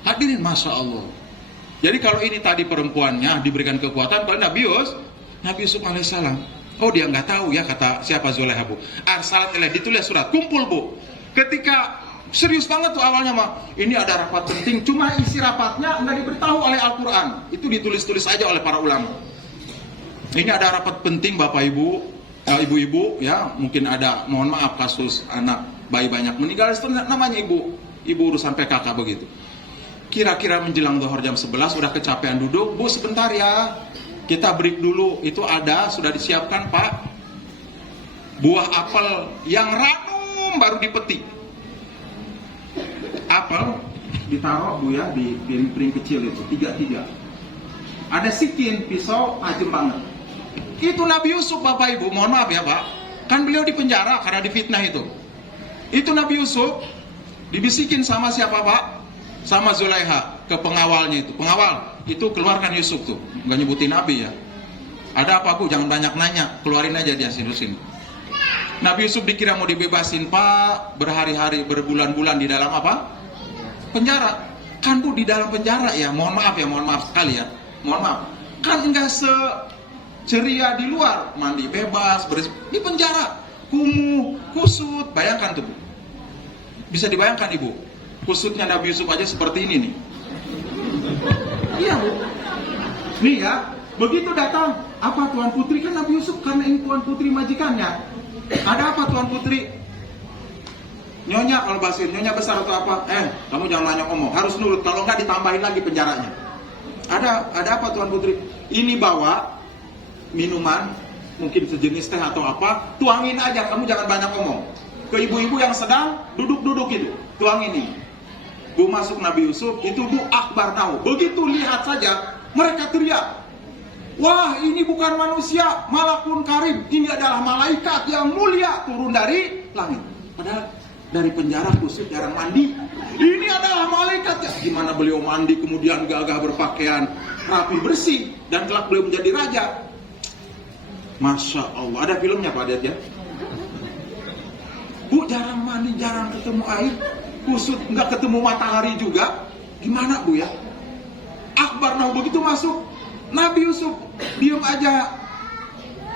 Hadirin, Masya Allah. Jadi kalau ini tadi perempuannya diberikan kekuatan, kalau Nabi Yusuf alaihissalam, oh dia nggak tahu ya kata siapa Zulaiha bu. Arsalat ilaih, ditulis surat, kumpul bu. Ketika serius banget tuh awalnya mah, ini ada rapat penting, cuma isi rapatnya nggak diberitahu oleh Al-Quran. Itu ditulis-tulis aja oleh para ulama. Ini ada rapat penting bapak ibu, ibu-ibu ya, mungkin ada, mohon maaf, kasus anak bayi banyak meninggal, namanya ibu urusan PKK begitu. Kira-kira menjelang zuhur jam 11 udah kecapean duduk, bu sebentar ya, kita break dulu. Itu ada, sudah disiapkan Pak, buah apel yang ranum baru dipetik. Apel ditaruh bu ya di piring-piring kecil itu, tiga. Ada sikin, pisau tajam banget. Itu Nabi Yusuf bapak ibu, mohon maaf ya Pak, kan beliau di penjara karena difitnah itu. Itu Nabi Yusuf dibisikin sama siapa Pak? Sama Zulaiha ke pengawalnya itu. Pengawal itu keluarkan Yusuf tuh, nggak nyebutin Nabi ya. Ada apa bu? Jangan banyak nanya, keluarin aja dia sini. Nabi Yusuf dikira mau dibebasin Pak, berhari-hari, berbulan-bulan di dalam apa? Penjara. Kan bu di dalam penjara ya, mohon maaf sekali ya, mohon maaf. Kan enggak ceria di luar, mandi bebas, di penjara, kumuh, kusut, bayangkan tuh bu. Bisa dibayangkan ibu, kusutnya Nabi Yusuf aja seperti ini nih. Iya bu. Nih ya, begitu datang, apa Tuan Putri, kan Nabi Yusuf karena ini Tuan Putri majikannya. Ada apa Tuan Putri? Nyonya, kalau Basir, nyonya besar atau apa? Kamu jangan banyak ngomong, harus nurut, kalau enggak ditambahin lagi penjaranya. Ada apa Tuan Putri? Ini bawa minuman, mungkin sejenis teh atau apa, tuangin aja, kamu jangan banyak ngomong. Ke ibu-ibu yang sedang duduk-duduk itu, tuangin ini. Bu masuk Nabi Yusuf, itu Bu akbar tahu. Begitu lihat saja, mereka teriak. Wah, ini bukan manusia, malakun karim. Ini adalah malaikat yang mulia turun dari langit. Padahal dari penjara kusut jarang mandi. Ini adalah malaikat ya. Gimana beliau mandi kemudian gagah berpakaian rapi bersih dan kelak beliau menjadi raja. Masya Allah. Ada filmnya Pak Adet ya. Bu jarang mandi, jarang ketemu air, kusut nggak ketemu matahari juga. Gimana Bu ya? Akbar nah begitu masuk Nabi Yusuf diem aja.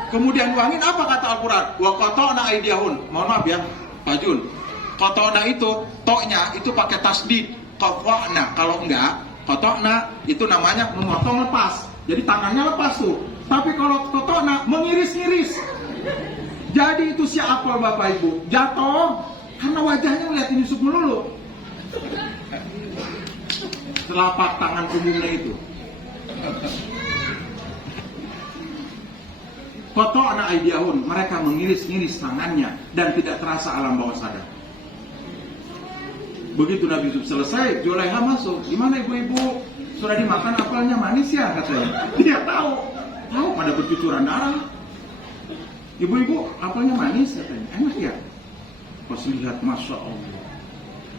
Kemudian nuangin apa kata Al-Quran? Wa qata'na aydiyahun. Mohon maaf ya Pak Jun. Qata'na itu toknya itu pakai tasdid. Qata'na kalau enggak, qata'na itu namanya memotong lepas. Jadi tangannya lepas tuh. Tapi kalau qata'na mengiris-ngiris. Jadi itu si apel Bapak Ibu jatuh karena wajahnya ngeliatin Yusuf melulu. Telapak tangan umumnya itu. Qata'na aydiyahun, mereka mengiris-ngiris tangannya dan tidak terasa alam bawah sadar. Begitu Nabi Yusuf selesai, Zulaiha masuk. Gimana ibu-ibu? Sudah dimakan apelnya manis ya katanya. Dia tahu pada bercucuran darah. Ibu-ibu, apelnya manis katanya. Enak ya? Pas lihat, Masya Allah.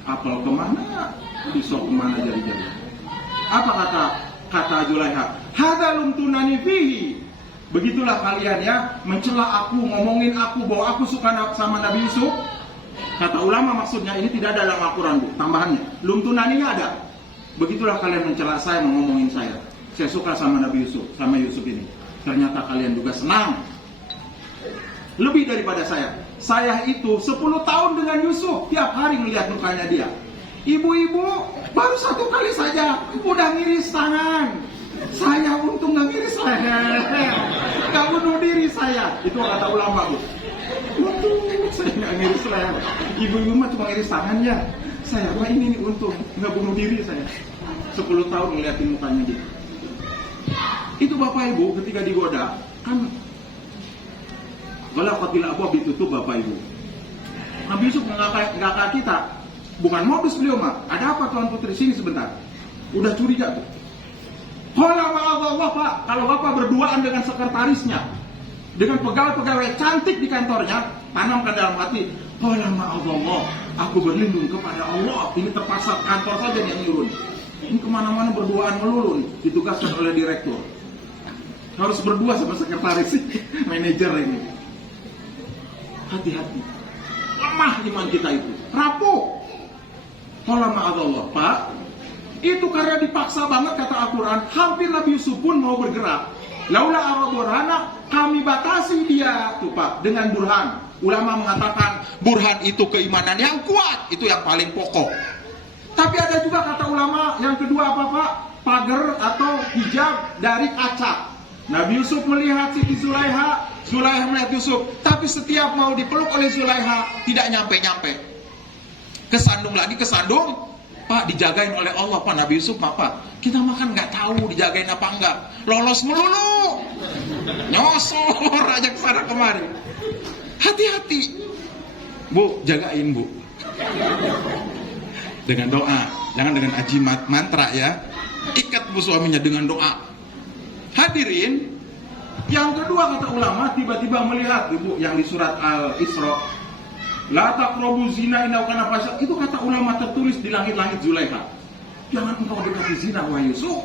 Apel kemana? Pisau kemana jari-jari? Apa kata Zulaiha? Hadza lumtunani fihi. Begitulah kalian ya, mencela aku, ngomongin aku bahwa aku suka sama Nabi Yusuf. Kata ulama maksudnya ini tidak ada dalam Al-Quran Bu, tambahannya. Lumtunaninya ada. Begitulah kalian mencela saya, ngomongin saya. Saya suka sama Nabi Yusuf, sama Yusuf ini. Ternyata kalian juga senang. Lebih daripada saya. Saya itu 10 tahun dengan Yusuf, tiap hari melihat mukanya dia. Ibu-ibu baru 1 kali saja udah ngiris tangan. Saya untung gak ngiris leher, gak bunuh diri saya. Itu kata ulama Bu. Untung saya gak ngiris leher. Ibu-ibu mah cuma ngiris tangannya. Saya mah ini nih untung gak bunuh diri saya. 10 tahun ngeliatin mukanya dia. Itu Bapak Ibu ketika digoda kan Ghalaqatil abwab ditutup Bapak Ibu. Nabi Yusuf nggak kita. Bukan modus beliau mah. Ada apa Tuan Putri sini sebentar? Udah curiga tuh. Qala ma'adallah Pak. Kalau Bapak berduaan dengan sekretarisnya, dengan pegawai-pegawai cantik di kantornya, tanamkan dalam hati. Qala ma'adallah. Aku berlindung kepada Allah. Ini terpaksa kantor saja yang nyuruh. Ini kemana-mana berduaan melulu nih. Ditugaskan oleh direktur. Harus berdua sama sekretaris manajer ini. Hati-hati. Lemah iman kita itu. Rapuh. Qala ma'adallah. Pak, itu karena dipaksa banget kata Al-Quran. Hampir Nabi Yusuf pun mau bergerak. Laula ara-burhana, kami batasi dia tuh Pak dengan burhan. Ulama mengatakan burhan itu keimanan yang kuat, itu yang paling pokok. Tapi ada juga kata ulama yang kedua apa Pak? Pagar atau hijab dari kaca. Nabi Yusuf melihat Siti Zulaiha, Zulaiha melihat Yusuf, tapi setiap mau dipeluk oleh Zulaiha tidak nyampe-nyampe. Kesandung lagi, kesandung. Pak, dijagain oleh Allah Pak. Nabi Yusuf Pak, kita makan nggak tahu dijagain apa enggak. Lolos melulu, nyosor aja kesana kemari. Hati-hati Bu, jagain Bu. Dengan doa, jangan dengan ajimat mantra ya. Ikat Bu suaminya dengan doa. Hadirin, yang kedua kata ulama, tiba-tiba melihat Ibu yang di surat Al-Isra, la taqrabu zina innahu kana fasya. Itu kata ulama tertulis di langit-langit Zulaiha. Jangan engkau dekati zina wahai Yusuf.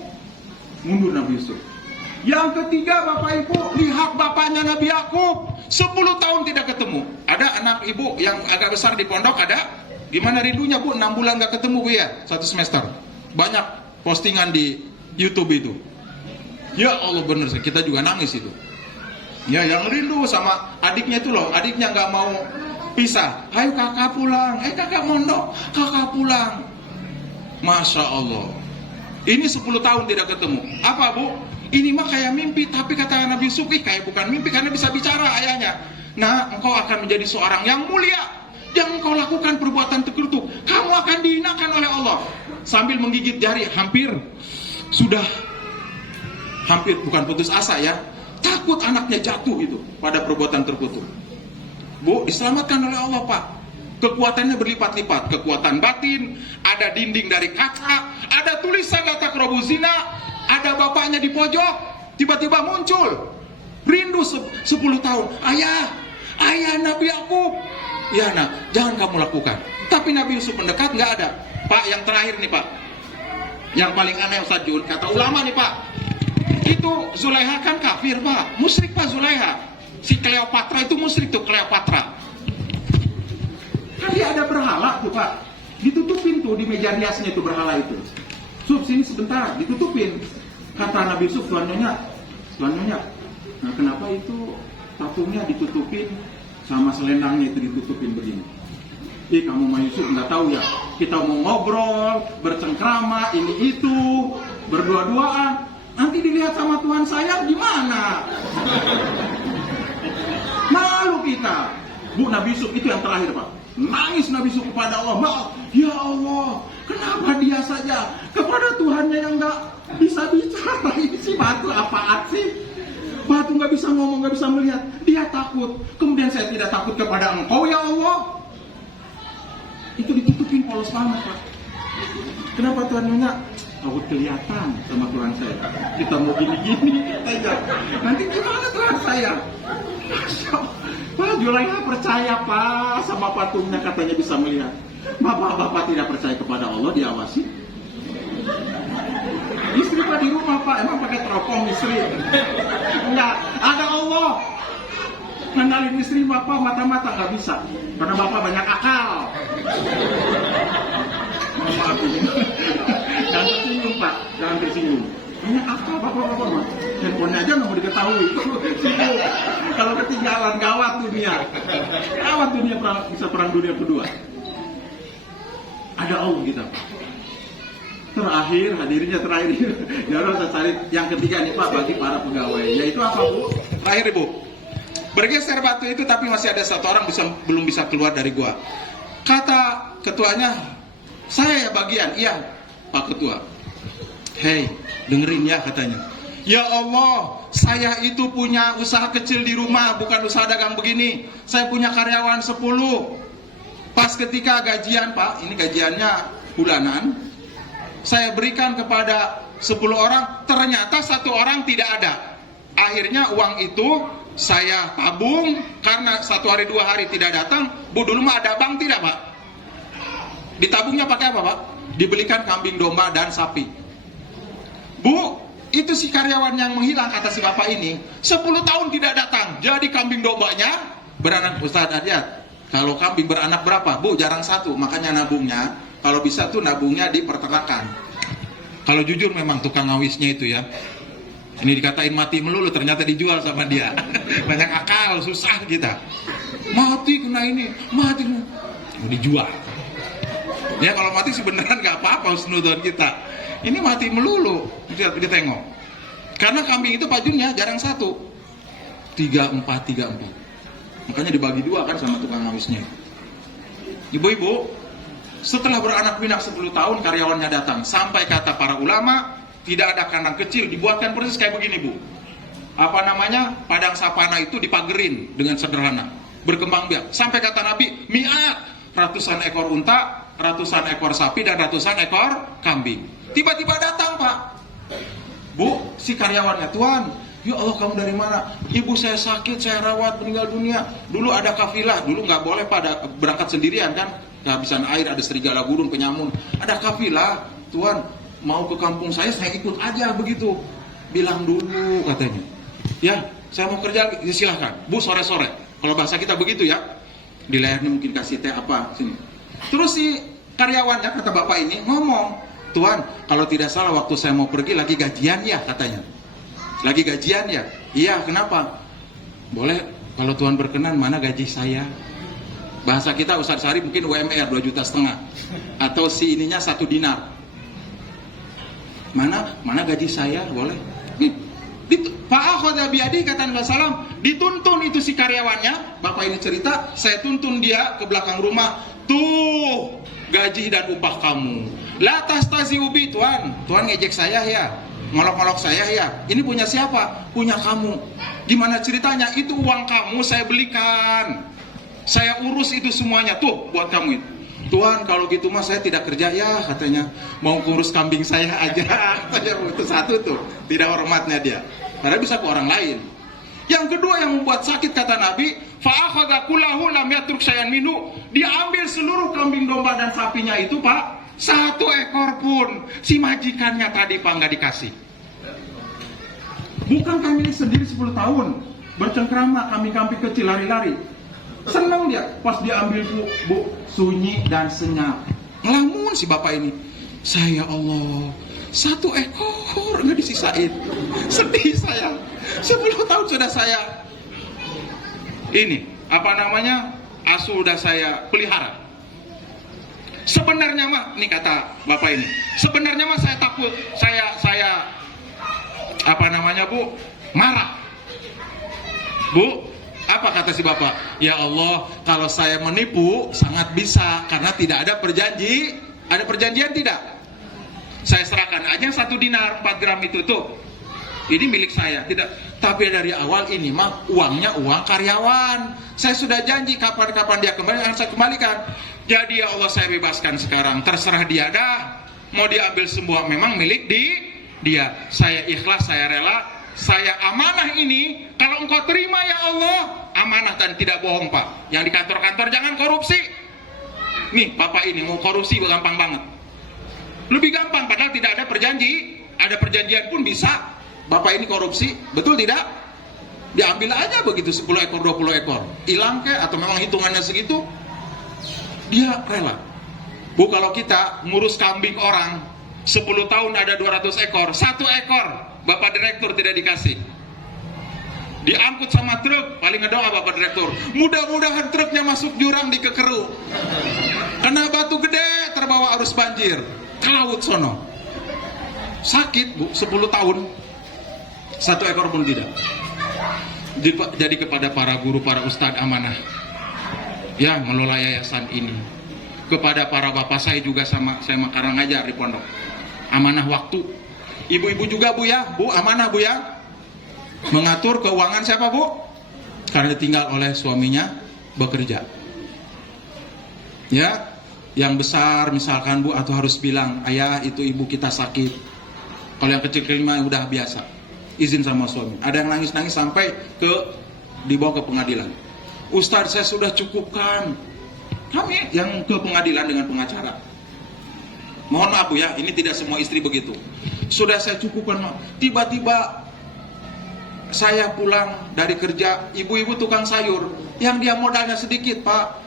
Mundur Nabi Yusuf. Yang ketiga Bapak Ibu, lihat bapaknya Nabi Yakub 10 tahun tidak ketemu. Ada anak ibu yang agak besar di pondok ada. Gimana rindunya Bu, 6 bulan gak ketemu Bu ya, 1 semester. Banyak postingan di YouTube itu. Ya Allah bener, kita juga nangis itu. Ya yang rindu sama adiknya itu loh. Adiknya gak mau pisah. Ayo kakak pulang, kakak mondok, kakak pulang. Masya Allah. Ini 10 tahun tidak ketemu. Apa bu? Ini mah kayak mimpi, tapi kata Nabi Yusuf, kayak bukan mimpi karena bisa bicara ayahnya. Nah, engkau akan menjadi seorang yang mulia. Yang engkau lakukan perbuatan terkutuk, kamu akan dihinakan oleh Allah. Sambil menggigit jari, hampir bukan putus asa ya. Takut anaknya jatuh itu pada perbuatan terkutuk. Bu, diselamatkan oleh Allah pak. Kekuatannya berlipat-lipat, kekuatan batin, ada dinding dari kaca, ada tulisan la taqrabu zina, ada bapaknya di pojok, tiba-tiba muncul, rindu 10 tahun, ayah Nabi Yakub, ya nak, jangan kamu lakukan. Tapi Nabi Yusuf mendekat, nggak ada. Pak, yang terakhir nih pak, yang paling aneh Ustaz Jun, kata ulama nih pak, itu Zulaiha kan kafir pak, musyrik pak Zulaiha, si Cleopatra itu musyrik tuh Cleopatra. Kan dia ada berhala tuh pak, ditutupin tuh di meja riasnya itu berhala itu. Sub sini sebentar, ditutupin. Kata Nabi Yusuf, Tuan Nyonya, nah kenapa itu patungnya ditutupin sama selendangnya itu ditutupin begini? Kamu mah Yusuf nggak tahu ya, kita mau ngobrol, bercengkrama, ini itu, berdua-duaan, nanti dilihat sama Tuhan saya gimana? Malu kita. Bu, Nabi Yusuf itu yang terakhir pak. Nangis Nabi Yusuf kepada Allah, maaf, ya Allah, kenapa dia saja kepada Tuhannya yang nggak bisa bicara? Ini si batu apaan sih? Batu nggak bisa ngomong, nggak bisa melihat, dia takut. Kemudian saya tidak takut kepada Engkau ya Allah. Itu ditutupin polos banget pak. Kenapa Tuhan Nyonya? Takut kelihatan sama Tuhan saya. Kita mau gini-gini aja. Nanti gimana Tuhan saya? Pak Zulaiha percaya pak sama patungnya, katanya bisa melihat. Bapak-bapak tidak percaya kepada Allah, diawasi. Istri pak di rumah pak, emang pakai teropong istri? Enggak, ada Allah. Ngendalin istri bapak mata-mata nggak bisa, karena bapak banyak akal. Maaf ini. Jangan tersinggung pak, jangan tersinggung. Banyak akal bapak-bapak mah. Handphonenya aja nggak mau diketahui. Kalau ketinggalan gawat dunia. Gawat dunia, bisa perang dunia kedua. Ada Allah kita pak. Terakhir, hadirnya terakhir. Ya Allah, saya cari yang ketiga nih pak bagi para pegawai. Yaitu apa bu? Terakhir ibu. Bergeser batu itu tapi masih ada satu orang belum bisa keluar dari gua. Kata ketuanya, saya ya bagian. Iya pak ketua. Hei, dengerin ya katanya. Ya Allah, saya itu punya usaha kecil di rumah, bukan usaha dagang begini. Saya punya karyawan 10. Pas ketika gajian pak, ini gajiannya bulanan, saya berikan kepada 10 orang, ternyata 1 orang tidak ada. Akhirnya uang itu saya tabung, karena 1 hari 2 hari tidak datang. Bu, dulu mah ada bank tidak pak? Ditabungnya pakai apa pak? Dibelikan kambing domba dan sapi. Bu, itu si karyawan yang menghilang, kata si bapak ini 10 tahun tidak datang. Jadi kambing dombanya beranak. Ustaz Adyat, kalau kambing beranak berapa? Bu, jarang 1. Makanya nabungnya, kalau bisa tuh nabungnya di peternakan. Kalau jujur memang tukang ngawisnya itu ya, ini dikatain mati melulu, ternyata dijual sama dia. Banyak akal, susah kita. Mati kena ini, mati kena. Dijual. Ya kalau mati sih beneran nggak apa-apa husnudon kita. Ini mati melulu, kita tengok. Karena kambing itu pajunnya jarang 1. 3, 4. Makanya dibagi 2 kan sama tukang ngawisnya. Ibu-ibu, setelah beranak pinak 10 tahun karyawannya datang. Sampai kata para ulama, tidak ada kandang kecil, dibuatkan persis kayak begini bu. Apa namanya? Padang sapana itu dipagerin dengan sederhana, berkembang biak. Sampai kata Nabi, mi'at, ratusan ekor unta, ratusan ekor sapi, dan ratusan ekor kambing. Tiba-tiba datang pak. Bu, si karyawannya, Tuan, ya Allah kamu dari mana? Ibu saya sakit, saya rawat, meninggal dunia. Dulu ada kafilah, dulu nggak boleh pada berangkat sendirian kan, kehabisan air, ada serigala gurun, penyamun. Ada kafilah, Tuan, mau ke kampung saya ikut aja begitu. Bilang dulu katanya. Ya, saya mau kerja, ya silahkan. Bu, sore-sore. Kalau bahasa kita begitu ya. Di lehernya mungkin kasih teh apa, sini. Terus si karyawannya, kata bapak ini, ngomong, Tuan, kalau tidak salah waktu saya mau pergi lagi gajian ya katanya. Lagi gajian ya? Iya, kenapa? Boleh, kalau Tuan berkenan, mana gaji saya? Bahasa kita Ustaz Sari mungkin UMR 2,5 juta atau si ininya 1 dinar. Mana gaji saya boleh? Pak Akhoda biadi kata Nabi Sallam, dituntun itu si karyawannya. Bapak ini cerita, saya tuntun dia ke belakang rumah. Tuh gaji dan upah kamu. La tastazi ubi, Tuan ngejek saya ya, ngolok-ngolok saya ya. Ini punya siapa? Punya kamu. Gimana ceritanya? Itu uang kamu saya belikan, saya urus itu semuanya. Tuh buat kamu itu. Tuan kalau gitu mas saya tidak kerja ya, katanya mau ngurus kambing saya aja. Itu satu tuh, tidak hormatnya dia. Padahal bisa ke orang lain. Yang kedua yang membuat sakit kata Nabi, fa'akhadha kullahu lam yatruk syai'an minhu. Dia ambil seluruh kambing domba dan sapinya itu, Pak. 1 ekor pun si majikannya tadi Pak nggak dikasih. Bukan kami sendiri 10 tahun bercengkrama, kambing-kambing kecil lari-lari. Senang dia pas diambil bu sunyi dan senyap. Ngelamun si bapak ini. Saya Allah, 1 ekor nggak disisain. Sedih saya. 10 tahun sudah saya ini apa namanya sudah saya pelihara. Sebenarnya mah, nih kata bapak ini, sebenarnya mah saya takut, saya apa namanya bu, marah. Bu, apa kata si bapak? Ya Allah, kalau saya menipu sangat bisa karena tidak ada perjanjian tidak? Saya serahkan aja 1 dinar 4 gram itu tuh. Ini milik saya, tidak. Tapi dari awal ini mah uangnya uang karyawan. Saya sudah janji kapan-kapan dia kembali akan saya kembalikan. Jadi ya Allah saya bebaskan sekarang. Terserah dia dah. Mau diambil semua memang milik dia. Saya ikhlas, saya rela. Saya amanah ini. Kalau engkau terima ya Allah, amanah dan tidak bohong Pak. Yang di kantor-kantor jangan korupsi. Nih Bapak ini mau korupsi gampang banget. Lebih gampang padahal tidak ada ada perjanjian pun bisa. Bapak ini korupsi, betul tidak? Diambil aja begitu 10 ekor, 20 ekor. Hilang kek atau memang hitungannya segitu? Dia rela. Bu, kalau kita ngurus kambing orang 10 tahun ada 200 ekor, 1 ekor Bapak Direktur tidak dikasih. Diangkut sama truk, paling ngedoa Bapak Direktur. Mudah-mudahan truknya masuk jurang di Kekeru. Kena batu gede terbawa arus banjir ke laut sono. Sakit Bu, 10 tahun 1 ekor pun tidak. Jadi kepada para guru, para ustadz amanah yang mengelola yayasan ini, kepada para bapak saya juga sama saya makarang ngajar di pondok, amanah waktu. Ibu-ibu juga Bu ya, Bu amanah Bu ya, mengatur keuangan siapa Bu? Karena ditinggal oleh suaminya bekerja. Ya, yang besar misalkan Bu atau harus bilang ayah itu ibu kita sakit. Kalau yang kecil-kecil mah udah biasa, izin sama suami. Ada yang nangis-nangis sampai dibawa ke pengadilan. Ustadz saya sudah cukupkan. Kami yang ke pengadilan dengan pengacara. Mohon maaf Bu ya, ini tidak semua istri begitu. Sudah saya cukupkan. Tiba-tiba saya pulang dari kerja, ibu-ibu tukang sayur, yang dia modalnya sedikit Pak.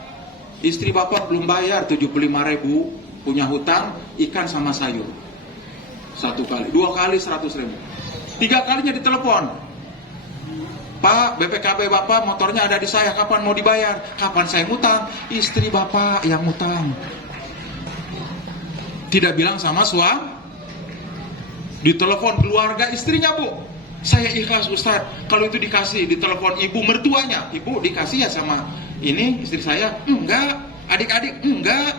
Istri Bapak belum bayar 75.000, punya hutang ikan sama sayur. 1 kali, 2 kali 100.000. 3 kalinya ditelepon. Pak, BPKB Bapak motornya ada di saya, kapan mau dibayar? Kapan saya ngutang? Istri Bapak yang ngutang. Tidak bilang sama suami. Ditelepon keluarga istrinya Bu. Saya ikhlas Ustaz. Kalau itu dikasih, ditelepon ibu mertuanya. Ibu dikasih ya sama ini istri saya? Enggak. Adik-adik? Enggak.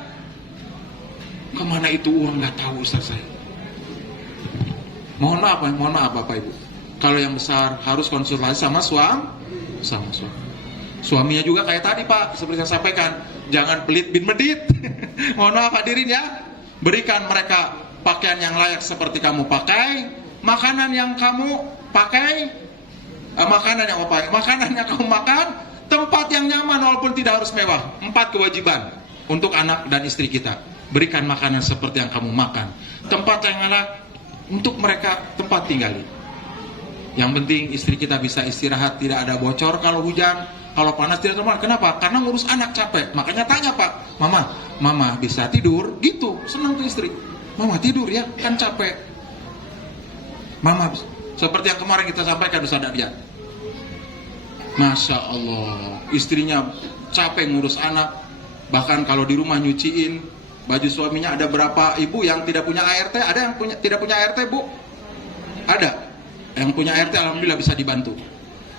Kemana itu uang nggak tahu Ustaz saya. Mohon maaf Bapak Ibu. Kalau yang besar harus konsultasi sama suami. Suaminya juga kayak tadi Pak, seperti saya sampaikan, jangan pelit bin medit. Mohon maaf hadirin ya. Berikan mereka pakaian yang layak seperti kamu pakai, makanan yang kamu pakai, makanan yang kamu makan, tempat yang nyaman walaupun tidak harus mewah. 4 kewajiban untuk anak dan istri kita. Berikan makanan seperti yang kamu makan. Tempat yang layak untuk mereka tempat tinggali. Yang penting istri kita bisa istirahat, tidak ada bocor kalau hujan, kalau panas tidak teman. Kenapa? Karena ngurus anak capek. Makanya tanya Pak, Mama bisa tidur? Gitu, senang tuh istri. Mama tidur ya, kan capek. Mama, seperti yang kemarin kita sampaikan Ustaz Arya. Masya Allah, istrinya capek ngurus anak, Bahkan kalau di rumah nyuciin baju suaminya, ada berapa ibu yang tidak punya ART? Ada yang tidak punya ART, Bu? Ada. Yang punya ART alhamdulillah bisa dibantu.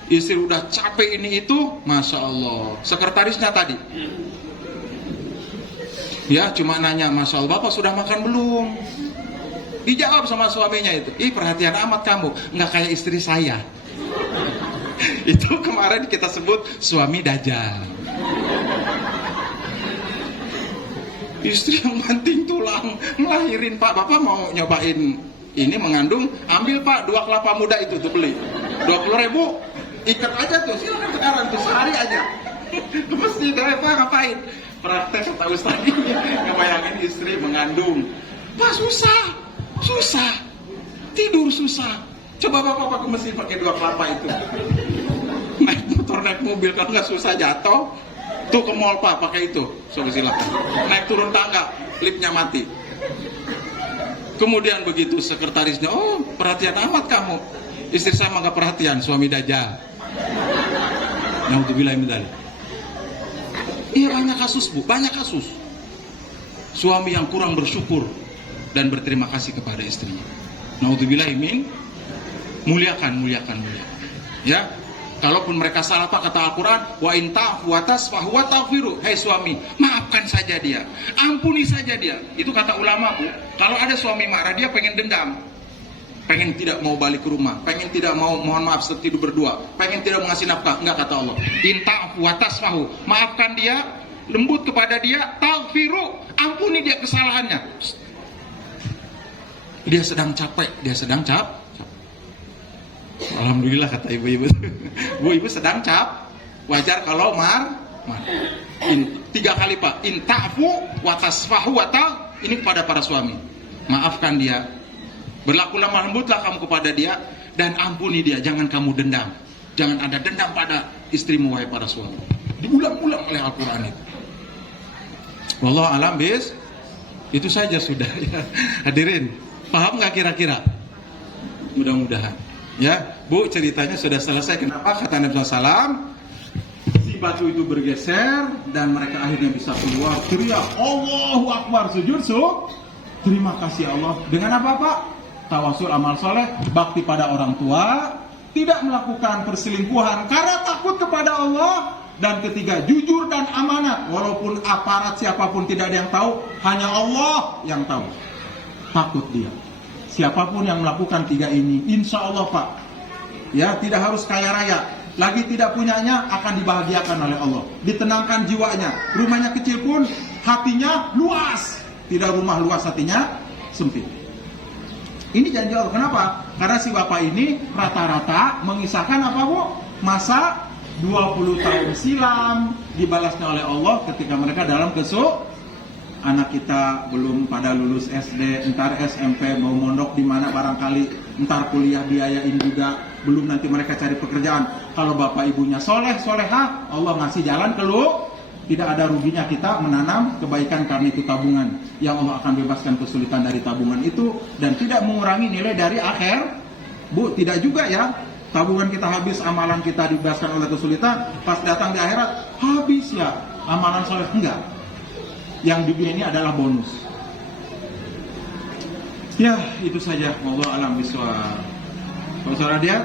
Istri udah capek ini itu, Masya Allah. Sekretarisnya tadi, ya cuma nanya, Masya Allah, Bapak sudah makan belum? Dijawab sama suaminya itu, ih perhatian amat kamu, nggak kayak istri saya. Itu kemarin kita sebut suami dajjal. Istri yang banting tulang, ngelahirin, Pak, Bapak mau nyobain ini mengandung, ambil Pak 2 kelapa muda itu tuh beli 20.000, ikat aja tuh, silakan sekarang tuh, sehari aja. Mesti deh Pak, ngapain? Praktek kata Ustaz ini, ngebayangin istri mengandung. Pak, susah, tidur susah. Coba Bapak ke mesin pakai 2 kelapa itu. Naik motor, naik mobil, kalau nggak susah jatuh. Tuh ke mall Pak, pakai itu. Coba silakan. Naik turun tangga, liftnya mati. Kemudian begitu sekretarisnya, oh perhatian amat kamu. Istri saya mah nggak perhatian, suami dajjal. Naudzubillah min dzalik. Iya, banyak kasus Bu, banyak kasus. Suami yang kurang bersyukur dan berterima kasih kepada istrinya. Naudzubillah min, muliakan. Ya, kalaupun mereka salah Pak, kata Al-Quran, wa in ta'fu wa tasfahu wa taghfiru. Hai suami, maafkan saja dia, ampuni saja dia. Itu kata ulama Bu. Kalau ada suami marah, dia pengen dendam, pengen tidak mau balik ke rumah, pengen tidak mau, mohon maaf, tidur berdua, pengen tidak mengasih nafkah. Enggak, kata Allah, in ta'fu wa tasfahu, maafkan dia, lembut kepada dia, taghfiru, ampuni dia kesalahannya. Dia sedang capek, alhamdulillah kata ibu-ibu. Bu, ibu sedang wajar kalau mar. 3 kali Pak, in ta'fu wa tasfahu wa ini kepada para suami, maafkan dia, berlaku lemah lembutlah kamu kepada dia, dan ampuni dia, jangan kamu dendam, jangan ada dendam pada istrimu wahai para suami. Diulang-ulang oleh Al-Quran itu. Wallahu alam bis, itu saja sudah ya. Hadirin, paham nggak kira-kira? Mudah-mudahan ya. Bu, ceritanya sudah selesai. Kenapa? Kata Nabi SAW, si batu itu bergeser dan mereka akhirnya bisa keluar. Teriak Allahu Akbar, sujud terima kasih Allah. Dengan apa Pak? Tawasul, amal soleh, bakti pada orang tua, tidak melakukan perselingkuhan karena takut kepada Allah. Dan ketiga, jujur dan amanat. Walaupun aparat siapapun tidak ada yang tahu, hanya Allah yang tahu. Takut dia. Siapapun yang melakukan 3 ini, insya Allah Pak, ya tidak harus kaya raya, lagi tidak punyanya akan dibahagiakan oleh Allah. Ditenangkan jiwanya. Rumahnya kecil pun hatinya luas. Tidak rumah luas, hatinya sempit. Ini janji Allah. Kenapa? Karena si bapak ini rata-rata mengisahkan apa Bu? Masa 20 tahun silam dibalasnya oleh Allah ketika mereka dalam anak kita belum pada lulus SD, entar SMP, mau mondok di mana barangkali, entar kuliah biayain juga, belum nanti mereka cari pekerjaan. Kalau bapak ibunya soleh, soleha, Allah ngasih jalan keluar. Tidak ada ruginya kita menanam kebaikan karena itu tabungan yang Allah akan bebaskan kesulitan dari tabungan itu, dan tidak mengurangi nilai dari akhir. Bu, tidak juga ya. Tabungan kita habis, amalan kita dibebaskan oleh kesulitan, pas datang di akhirat habis ya amalan soleh. Enggak. Yang dunia ini adalah bonus. Ya, itu saja. Wallahu alam bishawab. Kalau saudara dia,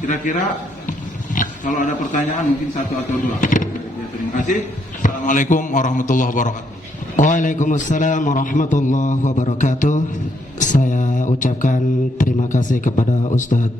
kira-kira kalau ada pertanyaan mungkin 1 atau 2. Ya, terima kasih. Assalamualaikum warahmatullahi wabarakatuh. Waalaikumsalam warahmatullahi wabarakatuh. Saya ucapkan terima kasih kepada Ustadz